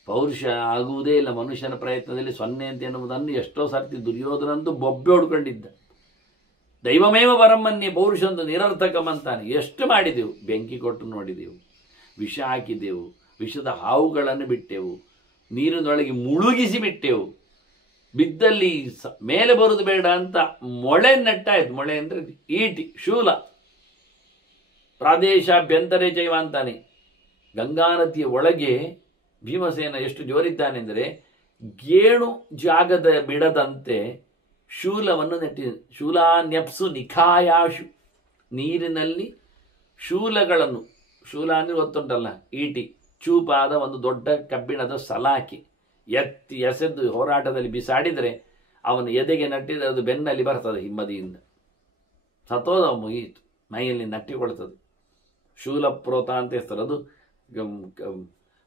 ಪೌರುಷ ಆಗುವುದೇ ಇಲ್ಲ ಮನುಷ್ಯನ ಪ್ರಯತ್ನದಲ್ಲಿ 0 ಅಂತ ಎನ್ನುವುದನ್ನು ಎಷ್ಟೋ ಸರ್ತಿ ದುರ್ಯೋಧನಂತೂ ಬೊಬ್ಬೆ ಹೊಡ್ಕೊಂಡಿದ್ದ. ದೈವಮೇವ ಪರಮನ್ಯ ಪೌರುಷ ಅಂತ ನಿರರ್ಥಕಮಂತಾನೆ. ಎಷ್ಟು ಮಾಡಿದೆವು, ಬೆಂಕಿ ಕೊಟ್ಟು ನೋಡಿದೆವು, ವಿಷ ಹಾಕಿದೆವು, ವಿಷದ ಹಾವುಗಳನ್ನು ಬಿಟ್ಟೆವು, ನೀರಿನೊಳಗೆ ಮುಳುಗಿಸಿ ಬಿಟ್ಟೆವು, ಬಿದ್ದಲ್ಲಿ ಮೇಲೆ ಬರುವುದು ಬೇಡ ಅಂತ ಮೊಳೆ ನೆಟ್ಟಾಯ್ತು. ಮೊಳೆ ಅಂದರೆ ಈಟಿ, ಶೂಲ. ಪ್ರಾದೇಶಾಭ್ಯಂತರೇ ಜೈವ ಅಂತಾನೆ. ಗಂಗಾ ನದಿಯ ಒಳಗೆ ಭೀಮಸೇನ ಎಷ್ಟು ಜೋರಿದ್ದಾನೆ ಅಂದರೆ, ಗೇಣು ಜಾಗದ ಬಿಡದಂತೆ ಶೂಲವನ್ನು ನೆಟ್ಟಿದೆ. ಶೂಲಾನ್ಯಪ್ಸು ನಿಖಾಯಾಶು. ನೀರಿನಲ್ಲಿ ಶೂಲಗಳನ್ನು, ಶೂಲ ಅಂದರೆ ಗೊತ್ತುಂಟಲ್ಲ, ಈಟಿ, ಚೂಪಾದ ಒಂದು ದೊಡ್ಡ ಕಬ್ಬಿಣದ ಸಲಾಕಿ ಎತ್ತಿ ಎಸೆದು ಹೋರಾಟದಲ್ಲಿ ಬಿಸಾಡಿದರೆ ಅವನು ಎದೆಗೆ ನಟ್ಟಿದರೆ ಅದು ಬೆನ್ನಲ್ಲಿ ಬರ್ತದೆ ಹಿಂಬದಿಯಿಂದ, ಸತೋದ ಮುಗಿಯಿತು, ಮೈಯಲ್ಲಿ ನಟ್ಟಿಕೊಳ್ತದೆ. ಶೂಲಪ್ರೋತ ಅಂತ ಹೆಸರು. ಅದು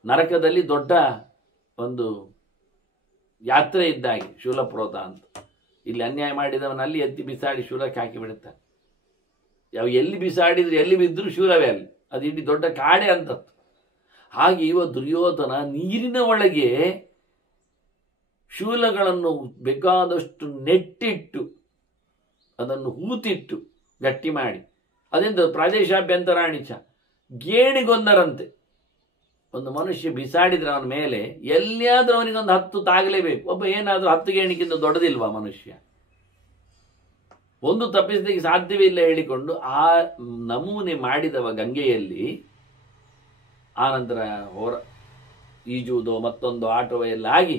ನರಕದಲ್ಲಿ ದೊಡ್ಡ ಒಂದು ಯಾತ್ರೆ ಇದ್ದಾಗೆ ಶೂಲಪ್ರೋತ ಅಂತ. ಇಲ್ಲಿ ಅನ್ಯಾಯ ಮಾಡಿದವನಲ್ಲಿ ಎತ್ತಿ ಬಿಸಾಡಿ ಶೂಲಕ್ಕೆ ಹಾಕಿಬಿಡುತ್ತಾನೆ. ಯಾವ ಎಲ್ಲಿ ಬಿಸಾಡಿದ್ರು ಎಲ್ಲಿ ಬಿದ್ದರೂ ಶೂಲವೇ ಅಲ್ಲಿ, ಅದು ಇಡೀ ದೊಡ್ಡ ಕಾಡೆ ಅಂತದ್ದು. ಹಾಗೆ ಇವ ದುರ್ಯೋಧನ ನೀರಿನ ಒಳಗೆ ಶೂಲಗಳನ್ನು ಬೇಕಾದಷ್ಟು ನೆಟ್ಟಿಟ್ಟು ಅದನ್ನು ಹೂತಿಟ್ಟು ಗಟ್ಟಿ ಮಾಡಿ, ಅದೆಂತ ಪ್ರಾದೇಶಾಭ್ಯಂತರಾಣಿಚ, ಗೇಣಿಗೊಂದರಂತೆ. ಒಂದು ಮನುಷ್ಯ ಬಿಸಾಡಿದ್ರೆ ಅವನ ಮೇಲೆ ಎಲ್ಲಿಯಾದ್ರೂ ಅವನಿಗೊಂದು 10 ತಾಗಲೇಬೇಕು. ಒಬ್ಬ ಏನಾದರೂ 10 ಗೇಣಿಗಿಂತ ದೊಡ್ಡದಿಲ್ವಾ ಮನುಷ್ಯ? ಒಂದು ತಪ್ಪಿಸಲಿಕ್ಕೆ ಸಾಧ್ಯವೇ ಇಲ್ಲ ಹೇಳಿಕೊಂಡು ಆ ನಮೂನೆ ಮಾಡಿದವ ಗಂಗೆಯಲ್ಲಿ ಆನಂತರ ಈಜುವುದೋ ಮತ್ತೊಂದು ಆಟವೋ ಎಲ್ಲ ಆಗಿ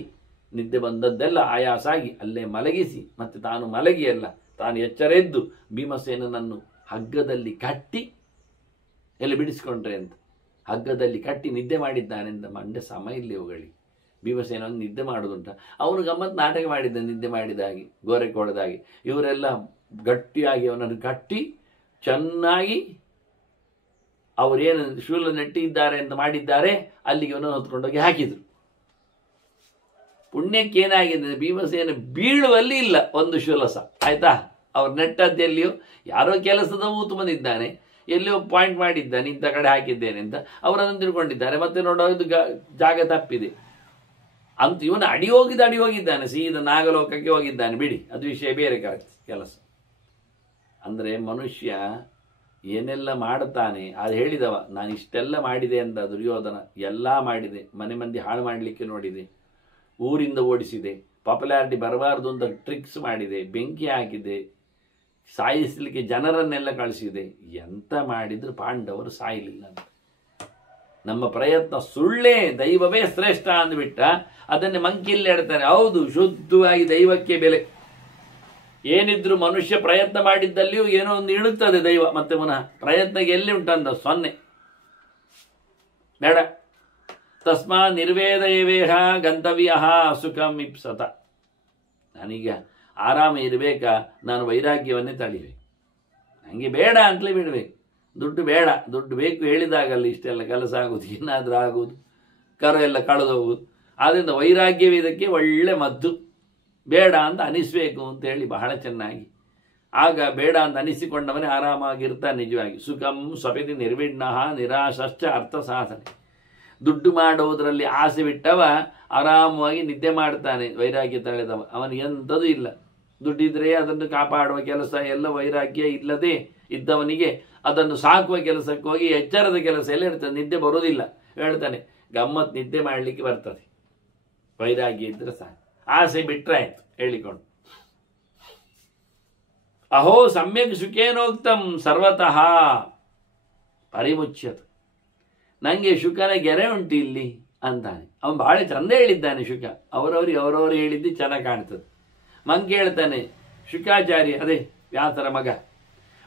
ನಿದ್ದೆ ಬಂದದ್ದೆಲ್ಲ ಆಯಾಸ ಆಗಿ ಅಲ್ಲೇ ಮಲಗಿಸಿ, ಮತ್ತೆ ತಾನು ಮಲಗಿ ಎಲ್ಲ ತಾನು ಎಚ್ಚರೆದ್ದು ಭೀಮಸೇನನನ್ನು ಹಗ್ಗದಲ್ಲಿ ಕಟ್ಟಿ ಎಲ್ಲಿ ಬಿಡಿಸಿಕೊಂಡ್ರೆ ಅಂತ ಹಗ್ಗದಲ್ಲಿ ಕಟ್ಟಿ ನಿದ್ದೆ ಮಾಡಿದ್ದಾನೆಂದ ಮಂಡೆ ಸಮ ಇಲ್ಲಿ ಅವುಗಳಿಗೆ. ಭೀಮಸೇನವನ್ನು ನಿದ್ದೆ ಮಾಡುದುಂಟ, ಅವನು ಗಮ್ಮತ್ತು ನಾಟಕ ಮಾಡಿದ್ದ ನಿದ್ದೆ ಮಾಡಿದಾಗಿ, ಗೋರೆ ಕೊಡದಾಗಿ. ಇವರೆಲ್ಲ ಗಟ್ಟಿಯಾಗಿ ಅವನನ್ನು ಕಟ್ಟಿ ಚೆನ್ನಾಗಿ ಅವರೇನು ಶೂಲ ನೆಟ್ಟಿದ್ದಾರೆ ಅಂತ ಮಾಡಿದ್ದಾರೆ ಅಲ್ಲಿಗೆ ಅವನನ್ನು ಹೊತ್ಕೊಂಡೋಗಿ ಹಾಕಿದರು. ಪುಣ್ಯಕ್ಕೇನಾಗಿದೆ, ಭೀಮಸೇನ ಬೀಳುವಲ್ಲಿ ಇಲ್ಲ ಒಂದು ಶೂಲ ಸಹ, ಆಯ್ತಾ? ಅವ್ರು ನೆಟ್ಟದ್ದೆಲ್ಲಿಯೋ ಯಾರೋ ಕೆಲಸದ ಊತು ಬಂದಿದ್ದಾನೆ, ಎಲ್ಲಿಯೋ ಪಾಯಿಂಟ್ ಮಾಡಿದ್ದಾನೆ, ಇಂಥ ಕಡೆ ಹಾಕಿದ್ದೇನೆ ಅಂತ ಅವರನ್ನು ತಿಳ್ಕೊಂಡಿದ್ದಾರೆ. ಮತ್ತೆ ನೋಡೋದು ಜಾಗ ತಪ್ಪಿದೆ ಅಂತ ಇವನು ಅಡಿ ಹೋಗಿದ್ದಾನೆ, ಸೀದಾ ನಾಗಲೋಕಕ್ಕೆ ಹೋಗಿದ್ದಾನೆ. ಬಿಡಿ, ಅದು ವಿಷಯ ಬೇರೆ ಕೆಲಸ. ಅಂದರೆ ಮನುಷ್ಯ ಏನೆಲ್ಲ ಮಾಡುತ್ತಾನೆ, ಅದು ಹೇಳಿದವ, ನಾನು ಇಷ್ಟೆಲ್ಲ ಮಾಡಿದೆ ಅಂತ ದುರ್ಯೋಧನ. ಎಲ್ಲ ಮಾಡಿದೆ, ಮನೆ ಮಂದಿ ಹಾಳು ಮಾಡಲಿಕ್ಕೆ ನೋಡಿದೆ, ಊರಿಂದ ಓಡಿಸಿದೆ, ಪಾಪ್ಯುಲಾರಿಟಿ ಬರಬಾರ್ದು ಅಂತ ಟ್ರಿಕ್ಸ್ ಮಾಡಿದೆ, ಬೆಂಕಿ ಹಾಕಿದೆ, ಸಾಯಿಸಲಿಕ್ಕೆ ಜನರನ್ನೆಲ್ಲ ಕಳಿಸಿದೆ. ಎಂತ ಮಾಡಿದ್ರು ಪಾಂಡವರು ಸಾಯಲಿಲ್ಲ ಅಂತ. ನಮ್ಮ ಪ್ರಯತ್ನ ಸುಳ್ಳೇ, ದೈವವೇ ಶ್ರೇಷ್ಠ ಅಂದ್ಬಿಟ್ಟ. ಅದನ್ನೇ ಮಂಕಿಯಲ್ಲಿ ಹೇಳ್ತಾರೆ. ಹೌದು, ಶುದ್ಧವಾಗಿ ದೈವಕ್ಕೆ ಬೆಲೆ. ಏನಿದ್ರು ಮನುಷ್ಯ ಪ್ರಯತ್ನ ಮಾಡಿದ್ದಲ್ಲಿಯೂ ಏನೋ ಒಂದು ಇಳುತ್ತದೆ ದೈವ. ಮತ್ತೆ ಪುನಃ ಪ್ರಯತ್ನಕ್ಕೆ ಎಲ್ಲಿ ಉಂಟಂತ 0 ಬೇಡ. ತಸ್ಮಾ ನಿರ್ವೇದಯವೇಹ ಗಂತವ್ಯ ಸುಖಂ ಇಪ್ಸತ. ನಾನೀಗ ಆರಾಮ ಇರಬೇಕಾ, ನಾನು ವೈರಾಗ್ಯವನ್ನೇ ತಳಿಬೇಕು, ನನಗೆ ಬೇಡ ಅಂತಲೇ ಬಿಡಬೇಕು. ದುಡ್ಡು ಬೇಡ, ದುಡ್ಡು ಬೇಕು ಹೇಳಿದಾಗಲ್ಲ ಇಷ್ಟೆಲ್ಲ ಕೆಲಸ ಆಗುವುದು, ಏನಾದರೂ ಆಗುವುದು, ಕರ ಎಲ್ಲ ಕಳೆದು ಹೋಗುವುದು. ಆದ್ದರಿಂದ ವೈರಾಗ್ಯವೇ ಇದಕ್ಕೆ ಒಳ್ಳೆ ಮದ್ದು. ಬೇಡ ಅಂತ ಅನಿಸ್ಬೇಕು ಅಂತೇಳಿ ಬಹಳ ಚೆನ್ನಾಗಿ. ಆಗ ಬೇಡ ಅಂತ ಅನಿಸಿಕೊಂಡವನೇ ಆರಾಮಾಗಿರ್ತಾನೆ ನಿಜವಾಗಿ. ಸುಖಂ ಸ್ವಪಿತಿ ನಿರ್ವಿಣ್ಣ ನಿರಾಶಶ್ಚ ಅರ್ಥ ಸಾಧನೆ. ದುಡ್ಡು ಮಾಡುವುದರಲ್ಲಿ ಆಸೆ ಬಿಟ್ಟವ ಆರಾಮವಾಗಿ ನಿದ್ದೆ ಮಾಡ್ತಾನೆ. ವೈರಾಗ್ಯ ತಳೆದವ ಅವನಿಗೆ ಎಂಥದೂ ಇಲ್ಲ. ದುಡ್ಡಿದ್ರೆ ಅದನ್ನು ಕಾಪಾಡುವ ಕೆಲಸ ಎಲ್ಲ, ವೈರಾಗ್ಯ ಇಲ್ಲದೆ ಇದ್ದವನಿಗೆ ಅದನ್ನು ಸಾಕುವ ಕೆಲಸಕ್ಕೆ ಹೋಗಿ ಎಚ್ಚರದ ಕೆಲಸ ಎಲ್ಲ ಇರ್ತದೆ, ನಿದ್ದೆ ಬರೋದಿಲ್ಲ. ಹೇಳ್ತಾನೆ ಗಮ್ಮತ್ ನಿದ್ದೆ ಮಾಡಲಿಕ್ಕೆ ಬರ್ತದೆ, ವೈರಾಗ್ಯ ಇದ್ರೆ ಸಾಕು, ಆಸೆ ಬಿಟ್ರೆ ಆಯ್ತು ಹೇಳಿಕೊಂಡು. ಅಹೋ ಸಮ್ಯಕ್ ಶುಕೇನೋಕ್ತಂ ಸರ್ವತಃ ಪರಿಮುಚ್ಯತ. ನನಗೆ ಶುಕನ ಗೆರೆ ಉಂಟು ಇಲ್ಲಿ ಅಂತಾನೆ. ಅವನು ಬಹಳ ಚಂದ ಹೇಳಿದ್ದಾನೆ ಶುಕ. ಅವರವರು ಹೇಳಿದ್ದು ಚೆನ್ನಾಗಿ ಕಾಣ್ತದೆ. ಮಂಗೆ ಹೇಳ್ತಾನೆ, ಶುಕಾಚಾರ್ಯ ಅದೇ ವ್ಯಾಸರ ಮಗ,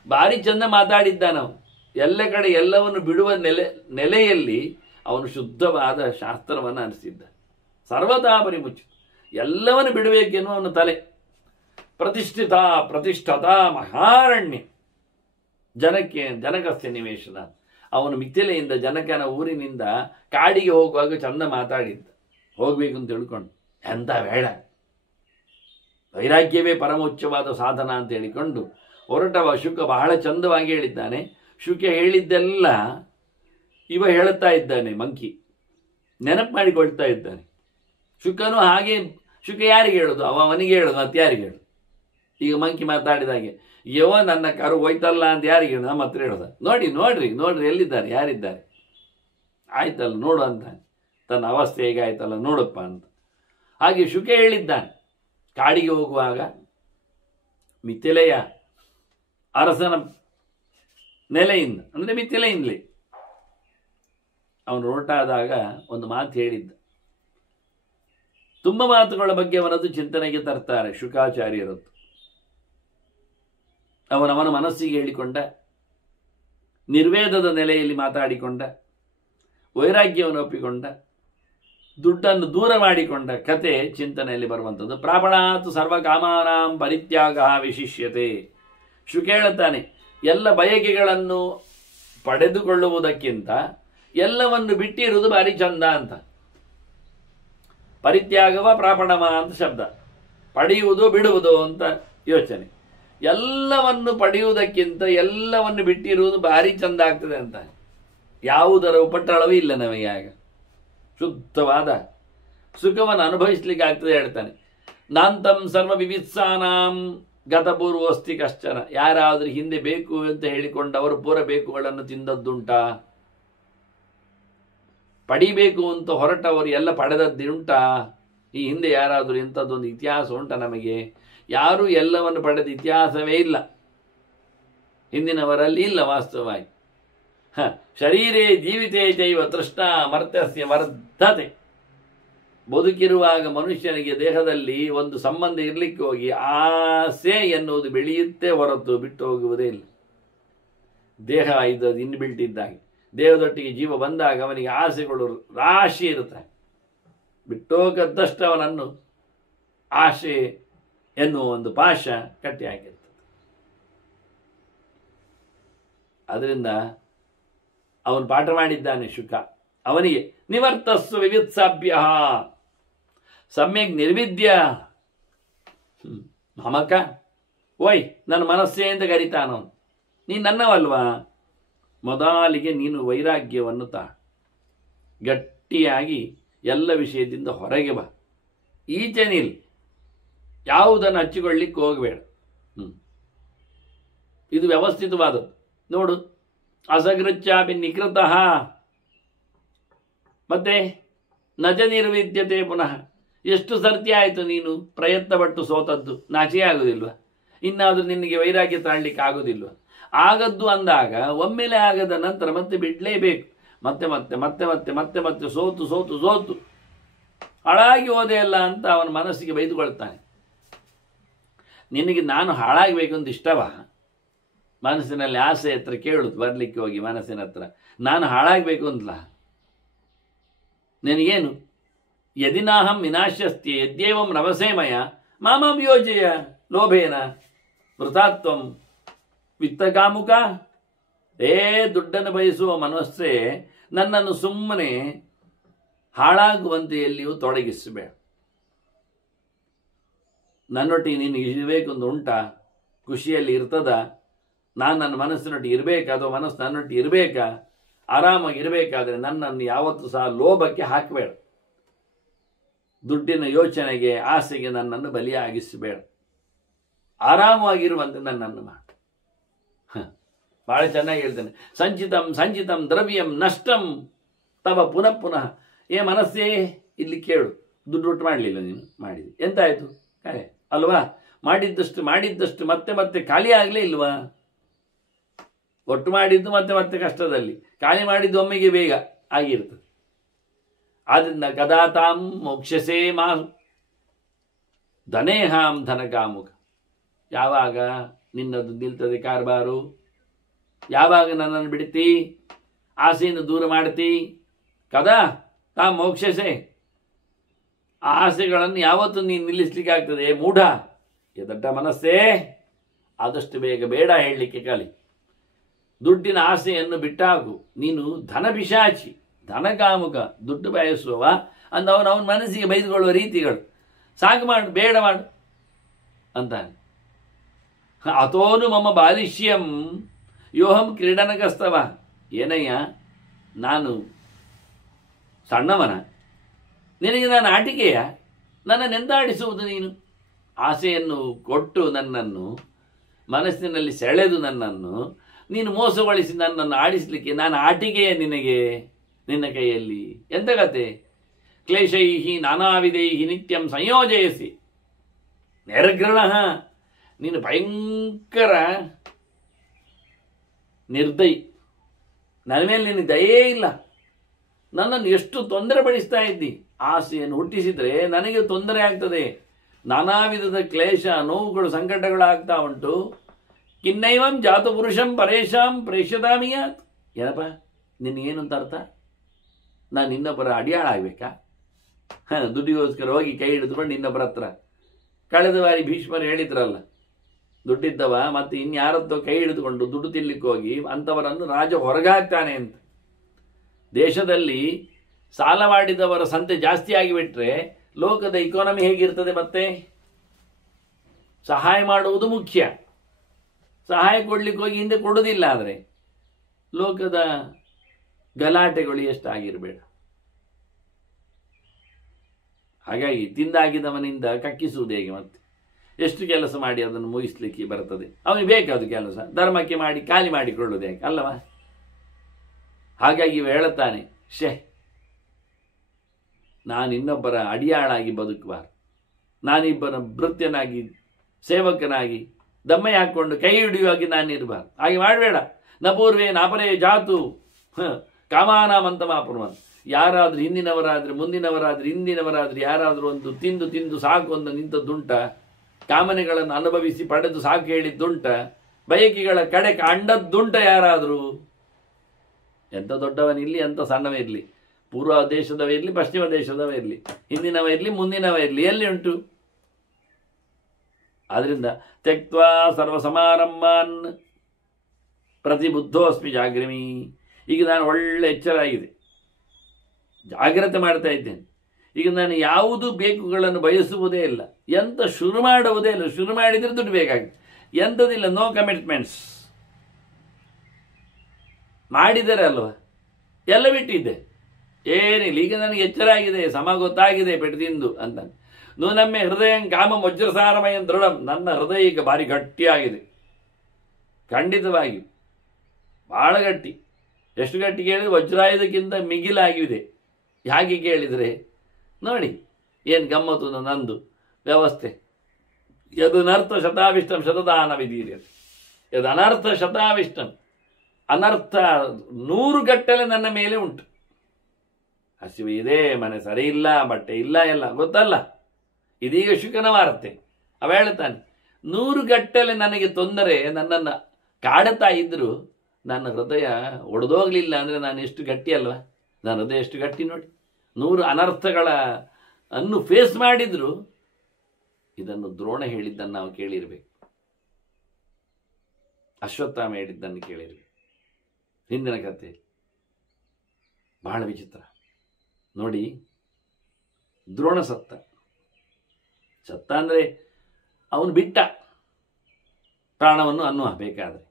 ಭಾರಿ ಚಂದ ಮಾತಾಡಿದ್ದಾನ ಅವನು. ಎಲ್ಲ ಕಡೆ ಎಲ್ಲವನ್ನು ಬಿಡುವ ನೆಲೆಯಲ್ಲಿ ಅವನು ಶುದ್ಧವಾದ ಶಾಸ್ತ್ರವನ್ನು ಅನಿಸಿದ್ದ. ಸರ್ವತಾ ಪರಿಮುಚ್ಚಿತ, ಎಲ್ಲವನ್ನು ಬಿಡಬೇಕೆನ್ನುವ ಅವನ ತಲೆ. ಪ್ರತಿಷ್ಠತ ಮಹಾರಣ್ಯ ಜನಕಸ್ಯ ನಿವೇಶನ. ಅವನು ಮಿಥಿಲೆಯಿಂದ ಜನಕನ ಊರಿನಿಂದ ಕಾಡಿಗೆ ಹೋಗುವಾಗ ಚಂದ ಮಾತಾಡಿದ್ದ, ಹೋಗ್ಬೇಕು ಅಂತ ತಿಳ್ಕೊಂಡು. ಎಂತ ಬೇಡ, ವೈರಾಗ್ಯವೇ ಪರಮೋಚ್ಚವಾದ ಸಾಧನ ಅಂತ ಹೇಳಿಕೊಂಡು ಹೊರಟವ ಶುಕ. ಬಹಳ ಚಂದವಾಗಿ ಹೇಳಿದ್ದಾನೆ. ಶುಕ ಹೇಳಿದ್ದೆಲ್ಲ ಇವ ಹೇಳುತ್ತಾ ಇದ್ದಾನೆ, ಮಂಕಿ ನೆನಪು ಮಾಡಿಕೊಳ್ತಾ ಇದ್ದಾನೆ. ಶುಕನು ಹಾಗೆ. ಶುಕ ಯಾರಿಗೆ ಹೇಳೋದು? ಅವನಿಗೆ ಹೇಳೋದು, ಮತ್ತೆ ಯಾರಿಗೆ ಹೇಳೋದು? ಈಗ ಮಂಕಿ ಮಾತಾಡಿದಾಗೆ, ನನ್ನ ಕರು ಹೋಯ್ತಲ್ಲ ಅಂತ ಯಾರಿಗೆ ಹೇಳೋದು? ನಮ್ಮ ಹತ್ರ ಹೇಳೋದ? ನೋಡ್ರಿ ಎಲ್ಲಿದ್ದಾರೆ, ಯಾರಿದ್ದಾರೆ, ಆಯ್ತಲ್ಲ ನೋಡು ಅಂತ. ತನ್ನ ಅವಸ್ಥೆ ಹೇಗಾಯ್ತಲ್ಲ ನೋಡಪ್ಪ ಅಂತ. ಹಾಗೆ ಶುಕ ಹೇಳಿದ್ದಾನೆ. ಕಾಡಿಗೆ ಹೋಗುವಾಗ ಮಿಥಿಲೆಯ ಅರಸನ ನೆಲೆಯಿಂದ, ಅಂದರೆ ಮಿಥಿಲೆಯಿಂದಲೇ ಅವನು ಹೊರಟಾದಾಗ ಒಂದು ಮಾತು ಹೇಳಿದ್ದ. ತುಂಬ ಮಾತುಗಳ ಬಗ್ಗೆ ಅವನದ್ದು ಚಿಂತನೆಗೆ ತರ್ತಾರೆ ಶುಕಾಚಾರ್ಯರದ್ದು. ಅವನ ಮನಸ್ಸಿಗೆ ಹೇಳಿಕೊಂಡ ನಿರ್ವೇದದ ನೆಲೆಯಲ್ಲಿ ಮಾತಾಡಿಕೊಂಡ, ವೈರಾಗ್ಯವನ್ನು ಒಪ್ಪಿಕೊಂಡ, ದುಡ್ಡನ್ನು ದೂರ ಮಾಡಿಕೊಂಡ ಕತೆ ಚಿಂತನೆಯಲ್ಲಿ ಬರುವಂಥದ್ದು. ಪ್ರಾಪಣಾತ್ ಸರ್ವಕಾಮಾನಾಂ ಪರಿತ್ಯಾಗ ವಿಶಿಷ್ಯತೆ. ಶುಕ ಹೇಳುತ್ತಾನೆ, ಎಲ್ಲ ಬಯಕೆಗಳನ್ನು ಪಡೆದುಕೊಳ್ಳುವುದಕ್ಕಿಂತ ಎಲ್ಲವನ್ನು ಬಿಟ್ಟಿರುವುದು ಭಾರಿ ಚಂದ ಅಂತ. ಪರಿತ್ಯಾಗವ ಪ್ರಾಪಣಮ ಅಂತ ಶಬ್ದ. ಪಡೆಯುವುದು ಬಿಡುವುದು ಅಂತ ಯೋಚನೆ. ಎಲ್ಲವನ್ನು ಪಡೆಯುವುದಕ್ಕಿಂತ ಎಲ್ಲವನ್ನು ಬಿಟ್ಟಿರುವುದು ಭಾರಿ ಚಂದ ಆಗ್ತದೆ ಅಂತ. ಯಾವುದರ ಉಪಟಳವೂ ಇಲ್ಲ ನಮಗೆ. ಆಗ ಶುದ್ಧವಾದ ಸುಖವನ್ನು ಅನುಭವಿಸ್ಲಿಕ್ಕೆ ಆಗ್ತದೆ ಹೇಳ್ತಾನೆ. ನಾಂತಂ ಸರ್ವ ವಿವಿತ್ಸಾನಾಂ ಗತಪೂರ್ವೋಸ್ತಿ ಕಶ್ಚನ. ಯಾರಾದರೂ ಹಿಂದೆ ಬೇಕು ಅಂತ ಹೇಳಿಕೊಂಡವರು ಪೂರ ಬೇಕುಗಳನ್ನು ತಿಂದದ್ದುಂಟಾ? ಪಡಿಬೇಕು ಅಂತ ಹೊರಟವರು ಎಲ್ಲ ಪಡೆದದ್ದುಂಟಾ? ಈ ಹಿಂದೆ ಯಾರಾದರೂ ಇಂಥದ್ದೊಂದು ಇತಿಹಾಸ ಉಂಟಾ ನಮಗೆ? ಯಾರೂ ಎಲ್ಲವನ್ನು ಪಡೆದ ಇತಿಹಾಸವೇ ಇಲ್ಲ, ಹಿಂದಿನವರಲ್ಲಿ ಇಲ್ಲ ವಾಸ್ತವವಾಗಿ. ಶರೀರೇ ಜೀವಿತೇ ಚೈವ ತೃಷ್ಣಾ ಮರ್ತ್ಯಸ್ಯ ವರ್ಧತೆ. ಬದುಕಿರುವಾಗ ಮನುಷ್ಯನಿಗೆ ದೇಹದಲ್ಲಿ ಒಂದು ಸಂಬಂಧ ಇರಲಿಕ್ಕೆ ಹೋಗಿ ಆಸೆ ಎನ್ನುವುದು ಬೆಳೆಯುತ್ತೆ ಹೊರತು ಬಿಟ್ಟು ಹೋಗುವುದೇ ಇಲ್ಲ. ದೇಹ ಇದು ಇನ್ಬಿಲ್ಟ್ ಇದ್ದಾಗೆ, ದೇಹದೊಟ್ಟಿಗೆ ಜೀವ ಬಂದಾಗ ಅವನಿಗೆ ಆಸೆಗಳು ರಾಶಿ ಇರುತ್ತವೆ. ಬಿಟ್ಟೋಗದ್ದಷ್ಟು ಅವನನ್ನು ಆಶೆ ಎನ್ನುವ ಒಂದು ಪಾಶ ಕಟ್ಟಿ ಹಾಕಿರ್ತದೆ. ಅದರಿಂದ ಅವನು ಪಾಠ ಮಾಡಿದ್ದಾನೆ ಶುಕ. ಅವನಿಗೆ ನಿವರ್ತಸ್ಸು ವಿವಿತ್ಸಾಭ್ಯ ಸಮ್ಯಕ್ ನಿರ್ವಿದ್ಯ ಮಮಕ. ಓಯ್ ನನ್ನ ಮನಸ್ಸೇ ಅಂತ ಕರಿತಾನವನು. ನೀನು ನನ್ನವಲ್ವಾ? ಮೊದಲಿಗೆ ನೀನು ವೈರಾಗ್ಯವನ್ನು ತಾ, ಗಟ್ಟಿಯಾಗಿ ಎಲ್ಲ ವಿಷಯದಿಂದ ಹೊರಗೆ ಬಾ, ಈಚೆ ನಿಲ್, ಯಾವುದನ್ನು ಹಚ್ಚಿಕೊಳ್ಳಿಕ್ಕೆ ಹೋಗಬೇಡ. ಇದು ವ್ಯವಸ್ಥಿತವಾದದ್ದು. ನೋಡು, ಅಸಗೃಚ್ಚಾಪಿ ನಿಕೃತಃ ಮತ್ತೆ ನಜ ನಿರ್ವಿದ್ಯತೆ ಪುನಃ. ಎಷ್ಟು ಸರ್ತಿ ಆಯಿತು ನೀನು ಪ್ರಯತ್ನ ಪಟ್ಟು ಸೋತದ್ದು? ನಾಚಿಕೆ ಆಗೋದಿಲ್ವ? ಇನ್ನಾದರೂ ನಿನಗೆ ವೈರಾಗ್ಯ ತಾಳ್ಲಿಕ್ಕೆ ಆಗೋದಿಲ್ವ? ಆಗದ್ದು ಅಂದಾಗ ಒಮ್ಮೆಲೆ ಆಗದ ನಂತರ ಮತ್ತೆ ಬಿಡಲೇಬೇಕು. ಮತ್ತೆ ಮತ್ತೆ ಮತ್ತೆ ಮತ್ತೆ ಮತ್ತೆ ಮತ್ತೆ ಸೋತು ಸೋತು ಸೋತು ಹಾಳಾಗಿ ಹೋದೆ ಅಲ್ಲ ಅಂತ ಅವನ ಮನಸ್ಸಿಗೆ ಬೈದುಕೊಳ್ತಾನೆ. ನಿನಗೆ ನಾನು ಹಾಳಾಗಬೇಕು ಅಂತ ಇಷ್ಟವಾ? ಮನಸ್ಸಿನಲ್ಲಿ ಆಸೆ ಹತ್ರ ಕೇಳುದು, ಬರಲಿಕ್ಕೆ ಹೋಗಿ ಮನಸ್ಸಿನ ಹತ್ರ ನಾನು ಹಾಳಾಗಬೇಕು ಅಂತಲ್ಲ. ನಿನಗೇನು? ಯದಿನಾಹಂ ವಿನಾಶ್ಯಸ್ತಿ ಯದ್ಯೇವಂ ರವಸೇಮಯ ಮಾಮಂ ಯೋಜಯ ಲೋಭೇನ ವೃಥಾತ್ವಂ ವಿತ್ತಕಾಮುಕ. ದುಡ್ಡನ್ನು ಬಯಸುವ ಮನಸ್ಸೇ ನನ್ನನ್ನು ಸುಮ್ಮನೆ ಹಾಳಾಗುವಂತೆ ಎಲ್ಲಿಯೂ ತೊಡಗಿಸಬೇಡ. ನನ್ನೊಟ್ಟಿಗೆ ನೀನು ಇರಬೇಕೊಂದು ಉಂಟಾ? ಖುಷಿಯಲ್ಲಿ ಇರ್ತದ? ನಾನು ನನ್ನ ಮನಸ್ಸಿನೊಟ್ಟಿಗೆ ಇರಬೇಕಾ ಅಥವಾ ಮನಸ್ಸು ನನ್ನೊಟ್ಟಿಗೆ ಇರಬೇಕಾ? ಆರಾಮಾಗಿ ಇರಬೇಕಾದ್ರೆ ನನ್ನನ್ನು ಯಾವತ್ತೂ ಸಹ ಲೋಭಕ್ಕೆ ಹಾಕಬೇಡ. ದುಡ್ಡಿನ ಯೋಚನೆಗೆ ಆಸೆಗೆ ನನ್ನನ್ನು ಬಲಿಯಾಗಿಸಬೇಡ. ಆರಾಮವಾಗಿರುವಂತೆ ನನ್ನನ್ನು ಮಾಡು. ಬಹಳ ಚೆನ್ನಾಗಿ ಹೇಳ್ತೇನೆ. ಸಂಚಿತಂ ಸಂಚಿತಂ ದ್ರವ್ಯಂ ನಷ್ಟಂ ತವ ಪುನಃ ಪುನಃ. ಮನಸ್ಸೇ ಇಲ್ಲಿ ಕೇಳು, ದುಡ್ಡು ಒಟ್ಟು ಮಾಡಲಿಲ್ಲ, ನೀನು ಮಾಡಿದೆ ಎಂತಾಯ್ತು? ಅಲ್ವಾ? ಮಾಡಿದ್ದಷ್ಟು ಮತ್ತೆ ಮತ್ತೆ ಖಾಲಿ ಆಗಲೇ ಇಲ್ವಾ? ಒಟ್ಟು ಮಾಡಿದ್ದು ಮತ್ತೆ ಮತ್ತೆ ಕಷ್ಟದಲ್ಲಿ, ಖಾಲಿ ಮಾಡಿದ್ದು ಒಮ್ಮೆಗೆ ಬೇಗ ಆಗಿರ್ತದೆ. ಆದ್ರಿಂದ ಕದಾತಾಂ ಮೋಕ್ಷಸೇ ಮಾ ಧನೇಹಾಂ ಧನಕಾಮುಕ. ಯಾವಾಗ ನಿನ್ನದು ನಿಲ್ತದೆ ಕಾರ್ಬಾರು? ಯಾವಾಗ ನನ್ನನ್ನು ಬಿಡ್ತಿ, ಆಸೆಯನ್ನು ದೂರ ಮಾಡ್ತಿ? ಕದಾ ತಾ ಮೋಕ್ಷಸೆ. ಆ ಆಸೆಗಳನ್ನು ಯಾವತ್ತು ನೀನು ನಿಲ್ಲಿಸ್ಲಿಕ್ಕೆ ಆಗ್ತದೆ? ಮೂಢ ಎದಡ್ಡ ಮನಸ್ಸೇ, ಆದಷ್ಟು ಬೇಗ ಬೇಡ ಹೇಳಲಿಕ್ಕೆ ಕಲಿ. ದುಡ್ಡಿನ ಆಸೆಯನ್ನು ಬಿಟ್ಟಾಗು. ನೀನು ಧನ ಪಿಶಾಚಿ, ಧನಕಾಮುಕ, ದುಡ್ಡು ಬಯಸುವ ಅಂದವನು ಅವನ ಮನಸ್ಸಿಗೆ ಬೈದುಕೊಳ್ಳುವ ರೀತಿಗಳು. ಸಾಕು ಮಾಡು, ಬೇಡ ಮಾಡು ಅಂತಾನೆ. ಅಥೋನು ಮಮ್ಮ ಬಾಲಿಷ್ಯಂ ಯೋಹಂ ಕ್ರೀಡನಕಸ್ತವ. ಏನಯ್ಯ, ನಾನು ಸಣ್ಣವನ? ನಿನಗೆ ನಾನು ಆಟಿಕೆಯ? ನನ್ನನ್ನೆಂದಾಡಿಸುವುದು ನೀನು? ಆಸೆಯನ್ನು ಕೊಟ್ಟು ನನ್ನನ್ನು ಮನಸ್ಸಿನಲ್ಲಿ ಸೆಳೆದು ನನ್ನನ್ನು ನೀನು ಮೋಸಗೊಳಿಸಿ ನನ್ನನ್ನು ಆಡಿಸಲಿಕ್ಕೆ ನಾನು ಆಟಿಕೆಯ ನಿನಗೆ? ನಿನ್ನ ಕೈಯಲ್ಲಿ ಎಂತ ಕತೆ? ಕ್ಲೇಶೈಹಿ ನಾನಾವಿಧೈಹಿ ನಿತ್ಯಂ ಸಂಯೋಜಯಸಿ ನಿರ್ಗೃಣ. ನೀನು ಭಯಂಕರ ನಿರ್ದಯಿ. ನನ್ನ ಮೇಲೆ ನಿನಗೆ ದಯೇ ಇಲ್ಲ. ನನ್ನನ್ನು ಎಷ್ಟು ತೊಂದರೆ ಪಡಿಸ್ತಾ ಇದ್ದಿ. ಆಸೆಯನ್ನು ಹುಟ್ಟಿಸಿದ್ರೆ ನನಗೆ ತೊಂದರೆ ಆಗ್ತದೆ. ನಾನಾ ವಿಧದ ಕ್ಲೇಶ, ನೋವುಗಳು, ಸಂಕಟಗಳಾಗ್ತಾ ಉಂಟು. ಕಿನ್ನೈವಂ ಜಾತು ಪುರುಷಂ ಪರೇಶಾಂ ಪ್ರೇಷ್ಯತಾಮಿಯಾತ್. ಏನಪ್ಪ ನಿನಗೇನು ಅಂತ ಅರ್ಥ? ನಾನು ಇನ್ನೊಬ್ಬರ ಅಡಿಯಾಳ ಆಗ್ಬೇಕಾ? ದುಡ್ಡಿಗೋಸ್ಕರ ಹೋಗಿ ಕೈ ಹಿಡಿದುಕೊಂಡು ಇನ್ನೊಬ್ಬರ ಹತ್ರ. ಕಳೆದ ಬಾರಿ ಭೀಷ್ಮರು ಹೇಳಿದ್ರಲ್ಲ, ದುಡ್ಡಿದ್ದವ ಮತ್ತೆ ಇನ್ಯಾರತ್ತೋ ಕೈ ಹಿಡಿದುಕೊಂಡು ದುಡ್ಡು ತಿನ್ಲಿಕ್ಕೆ ಹೋಗಿ ಅಂಥವರನ್ನು ರಾಜ ಹೊರಗಾಗ್ತಾನೆ ಅಂತ. ದೇಶದಲ್ಲಿ ಸಾಲ ಮಾಡಿದವರ ಸಂಖ್ಯೆ ಜಾಸ್ತಿ ಆಗಿಬಿಟ್ರೆ ಲೋಕದ ಇಕಾನಮಿ ಹೇಗಿರ್ತದೆ? ಮತ್ತೆ ಸಹಾಯ ಮಾಡುವುದು ಮುಖ್ಯ. ಸಹಾಯ ಕೊಡ್ಲಿಕ್ಕೆ ಹೋಗಿ ಹಿಂದೆ ಕೊಡೋದಿಲ್ಲ ಆದರೆ ಲೋಕದ ಗಲಾಟೆಗಳು ಎಷ್ಟಾಗಿರಬೇಡ. ಹಾಗಾಗಿ ತಿಂದಾಗಿದವನಿಂದ ಕಕ್ಕಿಸುವುದು ಹೇಗೆ? ಮತ್ತೆ ಎಷ್ಟು ಕೆಲಸ ಮಾಡಿ ಅದನ್ನು ಮುಗಿಸ್ಲಿಕ್ಕೆ ಬರ್ತದೆ? ಅವನಿಗೆ ಬೇಕಾದ ಕೆಲಸ ಧರ್ಮಕ್ಕೆ ಮಾಡಿ ಖಾಲಿ ಮಾಡಿಕೊಳ್ಳೋದು ಹೇಗೆ ಅಲ್ಲವಾ? ಹಾಗಾಗಿ ಹೇಳುತ್ತಾನೆ, ನಾನು ಇನ್ನೊಬ್ಬರ ಅಡಿಯಾಳಾಗಿ ಬದುಕಬಾರದು. ನಾನಿಬ್ಬರ ಭೃತ್ಯನಾಗಿ ಸೇವಕನಾಗಿ ದಮ್ಮೆ ಹಾಕ್ಕೊಂಡು ಕೈ ಹಿಡಿಯುವಾಗಿ ನಾನಿರಬಾರ್ದು. ಹಾಗೆ ಮಾಡಬೇಡ. ನ ಪೂರ್ವೇ ನಾಪರೇ ಜಾತು ಕಾಮಾನಾಮಂತ ಮಾಪುರ್ಮನ್. ಯಾರಾದ್ರೂ ಹಿಂದಿನವರಾದ್ರೆ ಮುಂದಿನವರಾದ್ರೆ ಹಿಂದಿನವರಾದ್ರೆ ಯಾರಾದರೂ ಒಂದು ತಿಂದು ತಿಂದು ಸಾಕು ಒಂದು ನಿಂತದ್ದುಂಟ, ಕಾಮನೆಗಳನ್ನು ಅನುಭವಿಸಿ ಪಡೆದು ಸಾಕು ಹೇಳಿದ್ದುಂಟ, ಬಯಕೆಗಳ ಕಡೆ ಕಂಡದ್ದುಂಟ ಯಾರಾದರೂ? ಎಂಥ ದೊಡ್ಡವನಿರಲಿ ಎಂಥ ಸಣ್ಣವೇ ಇರಲಿ, ಪೂರ್ವ ದೇಶದವೇ ಇರಲಿ ಪಶ್ಚಿಮ ದೇಶದವೇ ಇರಲಿ, ಹಿಂದಿನವ ಇರಲಿ ಮುಂದಿನವ ಇರಲಿ, ಎಲ್ಲಿ ಉಂಟು? ಆದ್ರಿಂದ ತ್ಯಕ್ವಾ ಸರ್ವ ಸಮಾರಂಭಾನ್ ಪ್ರತಿಬುದ್ಧೋಸ್ಮಿ ಜಾಗ್ರಮಿ. ಈಗ ನಾನು ಒಳ್ಳೆ ಎಚ್ಚರ ಆಗಿದೆ, ಜಾಗ್ರತೆ ಮಾಡ್ತಾ ಇದ್ದೇನೆ. ಈಗ ನಾನು ಯಾವುದು ಬೇಕುಗಳನ್ನು ಬಯಸುವುದೇ ಇಲ್ಲ, ಎಂತ ಶುರು ಮಾಡುವುದೇ ಇಲ್ಲ. ಶುರು ಮಾಡಿದರೆ ದುಡ್ಡು ಬೇಕಾಗುತ್ತೆ, ಎಂಥದಿಲ್ಲ. No commitments. ಮಾಡಿದರೆ ಅಲ್ವಾ, ಎಲ್ಲ ಬಿಟ್ಟಿದ್ದೆ, ಏನಿಲ್ಲ. ಈಗ ನನಗೆ ಎಚ್ಚರ ಆಗಿದೆ, ಸಮ ಗೊತ್ತಾಗಿದೆ ಪೆಟ್ಟು ತಿಂದು ಅಂತ. ನೂನಮ್ಮೆ ಹೃದಯ ಕಾಮ ವಜ್ರಸಾರಮಯ ದೃಢಂ. ನನ್ನ ಹೃದಯ ಈಗ ಭಾರಿ ಗಟ್ಟಿಯಾಗಿದೆ, ಖಂಡಿತವಾಗಿ ಬಹಳ ಗಟ್ಟಿ. ಎಷ್ಟು ಗಟ್ಟಿ ಕೇಳಿದ್ರೆ ವಜ್ರಾಯುಧಕ್ಕಿಂತ ಮಿಗಿಲಾಗಿದೆ. ಹಾಗೆ ಕೇಳಿದರೆ ನೋಡಿ ಏನು ಗಮ್ಮತ್ತು ನಂದು ವ್ಯವಸ್ಥೆ. ಯದನರ್ಥ ಶತಾವಿಷ್ಟಂ ಶತದಾನ ವಿಧೀರ್ಯತೆ. ಯದು ಅನರ್ಥ ಶತಾವಿಷ್ಟಂ. ಅನರ್ಥ 100 ಗಟ್ಟಲೆ ನನ್ನ ಮೇಲೆ ಉಂಟು. ಹಸಿವು ಇದೆ, ಮನೆ ಸರಿ ಇಲ್ಲ, ಬಟ್ಟೆ ಇಲ್ಲ, ಎಲ್ಲ ಗೊತ್ತಲ್ಲ. ಇದೀಗ ಶುಕನ ವಾರ್ತೆ. ಅವ ಹೇಳ್ತಾನೆ 100 ಗಟ್ಟಲೆ ನನಗೆ ತೊಂದರೆ ನನ್ನನ್ನು ಕಾಡುತ್ತಾ ಇದ್ರು ನನ್ನ ಹೃದಯ ಒಡೆದೋಗ್ಲಿಲ್ಲ ಅಂದರೆ ನಾನು ಎಷ್ಟು ಗಟ್ಟಿ ಅಲ್ವಾ? ನನ್ನ ಹೃದಯ ಎಷ್ಟು ಗಟ್ಟಿ ನೋಡಿ. 100 ಅನರ್ಥಗಳ ಅನ್ನು ಫೇಸ್ ಮಾಡಿದ್ರು. ಇದನ್ನು ದ್ರೋಣ ಹೇಳಿದ್ದನ್ನು ನಾವು ಕೇಳಿರ್ಬೇಕು, ಅಶ್ವತ್ಥಾಮ ಹೇಳಿದ್ದನ್ನು ಕೇಳಿರ್ಬೇಕು. ಹಿಂದಿನ ಕಥೆ ಬಹಳ ವಿಚಿತ್ರ ನೋಡಿ. ದ್ರೋಣ ಸತ್ತ ಅಂದರೆ ಅವನು ಬಿಟ್ಟ ಪ್ರಾಣವನ್ನು ಅನ್ನುವ ಬೇಕಾದರೆ.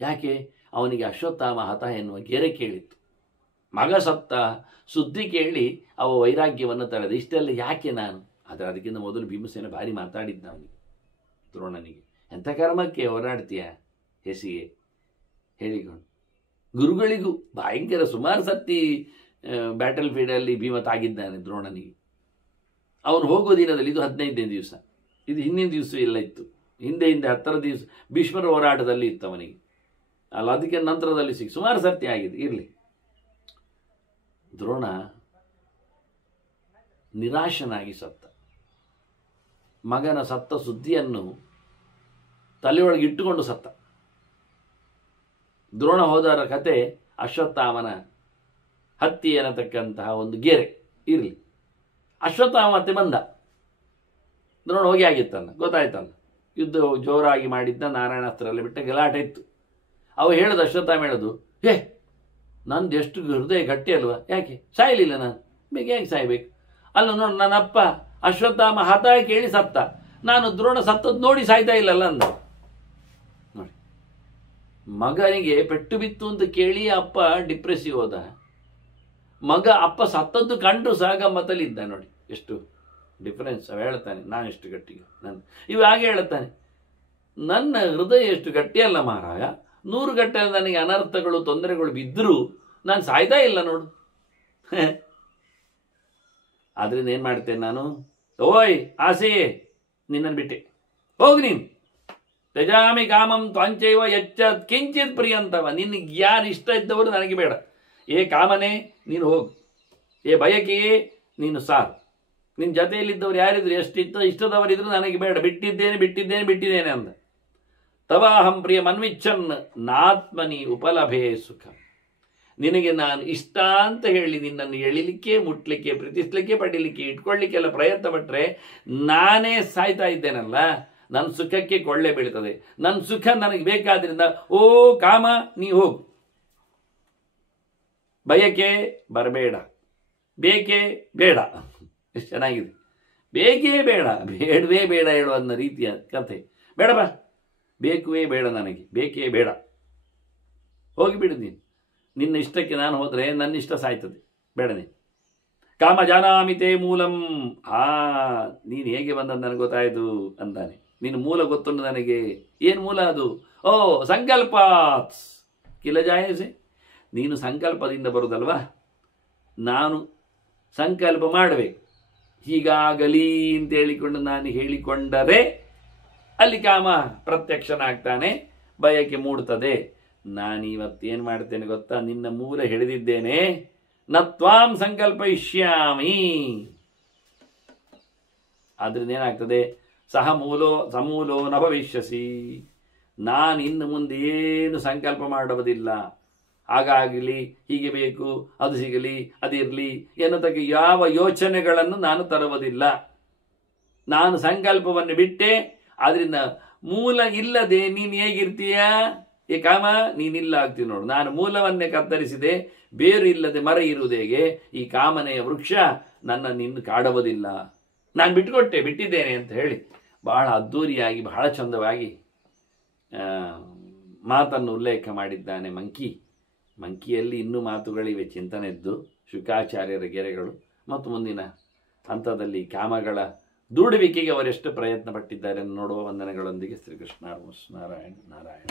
ಯಾಕೆ? ಅವನಿಗೆ ಅಶ್ವತ್ಥಾಮ ಹತ ಎನ್ನುವ ಗೆರೆ ಕೇಳಿತ್ತು. ಮಗ ಸತ್ತ ಸುದ್ದಿ ಕೇಳಿ ಅವ ವೈರಾಗ್ಯವನ್ನು ತಳೆದ. ಇಷ್ಟೆಲ್ಲ ಯಾಕೆ ನಾನು? ಆದರೆ ಅದಕ್ಕಿಂತ ಮೊದಲು ಭೀಮಸೇನ ಭಾರಿ ಮಾತಾಡಿದ್ದ ಅವನಿಗೆ, ದ್ರೋಣನಿಗೆ. ಎಂಥ ಕರ್ಮಕ್ಕೆ ಹೋರಾಡ್ತೀಯ ಹೆಸಿಗೆ ಹೇಳಿಕೊಂಡು. ಗುರುಗಳಿಗೂ ಭಯಂಕರ ಸುಮಾರು ಸತ್ತಿ ಬ್ಯಾಟಲ್ ಫೀಲ್ಡಲ್ಲಿ ಭೀಮ ತಾಗಿದ್ದಾನೆ ದ್ರೋಣನಿಗೆ. ಅವನು ಹೋಗೋ ದಿನದಲ್ಲಿ, ಇದು 15ನೇ ದಿವಸ, ಇದು ಹಿಂದಿನ ದಿವಸ ಎಲ್ಲ ಇತ್ತು, ಹಿಂದೆ 10 ದಿವಸ ಭೀಷ್ಮರ ಹೋರಾಟದಲ್ಲಿ ಇತ್ತು ಅವನಿಗೆ ಅಲ್ಲ. ಅದಕ್ಕೆ ನಂತರದಲ್ಲಿ ಸುಮಾರು ಸತ್ಯ ಆಗಿದೆ. ಇರಲಿ. ದ್ರೋಣ ನಿರಾಶನಾಗಿ ಸತ್ತ. ಮಗನ ಸತ್ತ ಸುದ್ದಿಯನ್ನು ತಲೆಯೊಳಗೆ ಇಟ್ಟುಕೊಂಡು ಸತ್ತ. ದ್ರೋಣ ಹೋದರ ಕತೆ ಅಶ್ವತ್ಥಾಮನ ಹತ್ತಿ ಅನ್ನತಕ್ಕಂತಹ ಒಂದು ಗೆರೆ. ಇರಲಿ. ಅಶ್ವತ್ಥಾಮ ಮತ್ತೆ ಬಂದ. ದ್ರೋಣ ಹೋಗಿ ಆಗಿತ್ತಲ್ಲ, ಗೊತ್ತಾಯ್ತಲ್ಲ. ಯುದ್ಧ ಜೋರಾಗಿ ಮಾಡಿದ್ದ, ನಾರಾಯಣಾಸ್ತ್ರ ಬಿಟ್ಟ ಗಲಾಟೆ ಇತ್ತು. ಅವ ಹೇಳೋದು, ಅಶ್ವತ್ಥಾಮ ಹೇಳೋದು, ನಂದು ಎಷ್ಟು ಹೃದಯ ಗಟ್ಟಿ ಅಲ್ವಾ, ಯಾಕೆ ಸಾಯಲಿಲ್ಲ ನಾನು? ಬೇಗ ಹೇಗೆ ಸಾಯ್ಬೇಕು? ಅಲ್ಲ ನೋಡು, ನನ್ನ ಅಪ್ಪ ಅಶ್ವತ್ಥಾಮ ಹತ ಕೇಳಿ ಸತ್ತ, ನಾನು ದ್ರೋಣ ಸತ್ತದ್ದು ನೋಡಿ ಸಾಯ್ತಾ ಇಲ್ಲಲ್ಲ ಅಂದ. ನೋಡಿ, ಮಗನಿಗೆ ಪೆಟ್ಟು ಬಿತ್ತು ಅಂತ ಕೇಳಿ ಅಪ್ಪ ಡಿಪ್ರೆಸಿವ್ ಹೋದ. ಮಗ ಅಪ್ಪ ಸತ್ತದ್ದು ಕಂಡು ಸಹ ಗಮ್ಮತ್ತಲ್ಲಿದ್ದ. ನೋಡಿ ಎಷ್ಟು ಡಿಫರೆನ್ಸ್. ಅವ ಹೇಳ್ತಾನೆ, ನಾನು ಎಷ್ಟು ಗಟ್ಟಿ ಇವ ಹಾಗೆ ಹೇಳ್ತಾನೆ, ನನ್ನ ಹೃದಯ ಎಷ್ಟು ಗಟ್ಟಿ ಅಲ್ಲ ಮಹಾರಾಯ. 100 ಗಟ್ಟಲೆ ನನಗೆ ಅನರ್ಥಗಳು ತೊಂದರೆಗಳು ಬಿದ್ದರೂ ನಾನು ಸಾಯ್ತಾ ಇಲ್ಲ ನೋಡು. ಆದ್ರಿಂದ ಏನು ಮಾಡ್ತೇನೆ ನಾನು? ಓಯ್ ಆಸೆಯೇ, ನಿನ್ನನ್ನು ಬಿಟ್ಟೆ, ಹೋಗು ನೀನು. ತ್ಯಜಾಮಿ ಕಾಮಂ ತ್ವಾಂಚೈವ ಯಚ್ಚ ಕಿಂಚಿತ್ ಪ್ರಿಯಂತವ. ನಿನಗೆ ಯಾರು ಇಷ್ಟ ಇದ್ದವರು ನನಗೆ ಬೇಡ. ಏ ಕಾಮನೆ ನೀನು ಹೋಗು, ಏ ಬಯಕೆಯೇ ನೀನು ಸಾರು. ನಿನ್ನ ಜೊತೆಯಲ್ಲಿದ್ದವ್ರು ಯಾರಿದ್ರು, ಎಷ್ಟು ಇಷ್ಟದವರಿದ್ರು ನನಗೆ ಬೇಡ. ಬಿಟ್ಟಿದ್ದೇನೆ ಅಂದ. ತವಾಹಂ ಪ್ರಿಯ ಮನ್ವಿಚ್ಛನ್ ನಾತ್ಮನಿ ಉಪಲಭೆ ಸುಖ. ನಿನಗೆ ನಾನು ಇಷ್ಟ ಅಂತ ಹೇಳಿ ನಿನ್ನನ್ನು ಎಳಿಲಿಕ್ಕೆ, ಮುಟ್ಲಿಕ್ಕೆ, ಪ್ರೀತಿಸ್ಲಿಕ್ಕೆ, ಪಡೀಲಿಕ್ಕೆ, ಇಟ್ಕೊಳ್ಳಿಕ್ಕೆಲ್ಲ ಪ್ರಯತ್ನ ಪಟ್ಟರೆ ನಾನೇ ಸಾಯ್ತಾ ಇದ್ದೇನಲ್ಲ. ನನ್ನ ಸುಖಕ್ಕೆ ಕೊಳ್ಳೆ ಬೀಳ್ತದೆ. ನನ್ನ ಸುಖ ನನಗೆ ಬೇಕಾದ್ರಿಂದ ಓ ಕಾಮ ನೀ ಹೋಗು, ಬಯಕೆ ಬರಬೇಡ, ಬೇಕೇ ಬೇಡ. ಎಷ್ಟು ಚೆನ್ನಾಗಿದೆ. ಬೇಕೇ ಬೇಡ, ಬೇಡವೇ ಬೇಡ ಹೇಳುವ ರೀತಿಯ ಕಥೆ. ಬೇಡ ಬಾ, ಬೇಕುವೇ ಬೇಡ, ನನಗೆ ಬೇಕೇ ಬೇಡ, ಹೋಗಿಬಿಡು ನೀನು. ನಿನ್ನ ಇಷ್ಟಕ್ಕೆ ನಾನು ಹೋದರೆ ನನ್ನ ಇಷ್ಟ ಸಾಯ್ತದೆ, ಬೇಡ ನೀನು. ಕಾಮ ಜಾನಾಮಿತೆ ಮೂಲಂ. ನೀನು ಹೇಗೆ ಬಂದದ್ದು ನನಗೆ ಗೊತ್ತಾಯಿತು ಅಂತಾನೆ. ನಿನ್ನ ಮೂಲ ಗೊತ್ತುಂಟು ನನಗೆ. ಏನು ಮೂಲ ಅದು? ಓ ಸಂಕಲ್ಪ ಕಿಲ ಜಾಯಸೆ. ನೀನು ಸಂಕಲ್ಪದಿಂದ ಬರುವುದಲ್ವಾ. ನಾನು ಸಂಕಲ್ಪ ಮಾಡಬೇಕು, ಹೀಗಾಗಲಿ ಅಂತ ಹೇಳಿಕೊಂಡು ನಾನು ಹೇಳಿಕೊಂಡರೆ ಅಲ್ಲಿ ಕಾಮ ಪ್ರತ್ಯಕ್ಷನಾಗ್ತಾನೆ, ಬಯಕೆ ಮೂಡ್ತದೆ. ನಾನಿವತ್ತೇನು ಮಾಡ್ತೇನೆ ಗೊತ್ತಾ? ನಿನ್ನ ಮೂಲ ಹಿಡಿದಿದ್ದೇನೆ. ನತ್ವಾಂ ಸಂಕಲ್ಪಯಿಷ್ಯಾಮಿ. ಆದ್ರಿಂದ ಏನಾಗ್ತದೆ? ಸಮೂಲೋ ನ ಭವಿಷ್ಯಸಿ. ನಾನು ಇನ್ನು ಮುಂದೆ ಏನು ಸಂಕಲ್ಪ ಮಾಡುವುದಿಲ್ಲ. ಹಾಗಾಗಲಿ, ಹೀಗೆ ಬೇಕು, ಅದು ಸಿಗಲಿ, ಅದಿರಲಿ ಎನ್ನುವುದಕ್ಕೆ ಯಾವ ಯೋಚನೆಗಳನ್ನು ನಾನು ತರುವುದಿಲ್ಲ. ನಾನು ಸಂಕಲ್ಪವನ್ನು ಬಿಟ್ಟೆ. ಆದ್ರಿಂದ ಮೂಲ ಇಲ್ಲದೆ ನೀನು ಹೇಗಿರ್ತೀಯ? ಏ ಕಾಮ, ನೀನಿಲ್ಲ ಆಗ್ತೀವಿ ನೋಡು. ನಾನು ಮೂಲವನ್ನೇ ಕತ್ತರಿಸಿದೆ, ಬೇರು ಇಲ್ಲದೆ ಮರ ಇರುವುದು ಹೇಗೆ? ಈ ಕಾಮನೆಯ ವೃಕ್ಷ ನನ್ನನ್ನು ಇನ್ನು ಕಾಡುವುದಿಲ್ಲ. ನಾನು ಬಿಟ್ಟಿದ್ದೇನೆ ಅಂತ ಹೇಳಿ ಬಹಳ ಅದ್ಧೂರಿಯಾಗಿ, ಬಹಳ ಚಂದವಾಗಿ ಮಾತನ್ನು ಉಲ್ಲೇಖ ಮಾಡಿದ್ದಾನೆ ಮಂಕಿ. ಮಂಕಿಯಲ್ಲಿ ಇನ್ನೂ ಮಾತುಗಳಿವೆ, ಚಿಂತನೆದ್ದು ಶುಕಾಚಾರ್ಯರ ಗೆರೆಗಳು. ಮತ್ತು ಮುಂದಿನ ಹಂತದಲ್ಲಿ ಕಾಮಗಳ ದೂಡುವಿಕೆಗೆ ಅವರೆಷ್ಟು ಪ್ರಯತ್ನ ಪಟ್ಟಿದ್ದಾರೆ ನೋಡುವ ವಂದನೆಗಳೊಂದಿಗೆ ಶ್ರೀಕೃಷ್ಣ ನಾರಾಯಣ ನಾರಾಯಣ.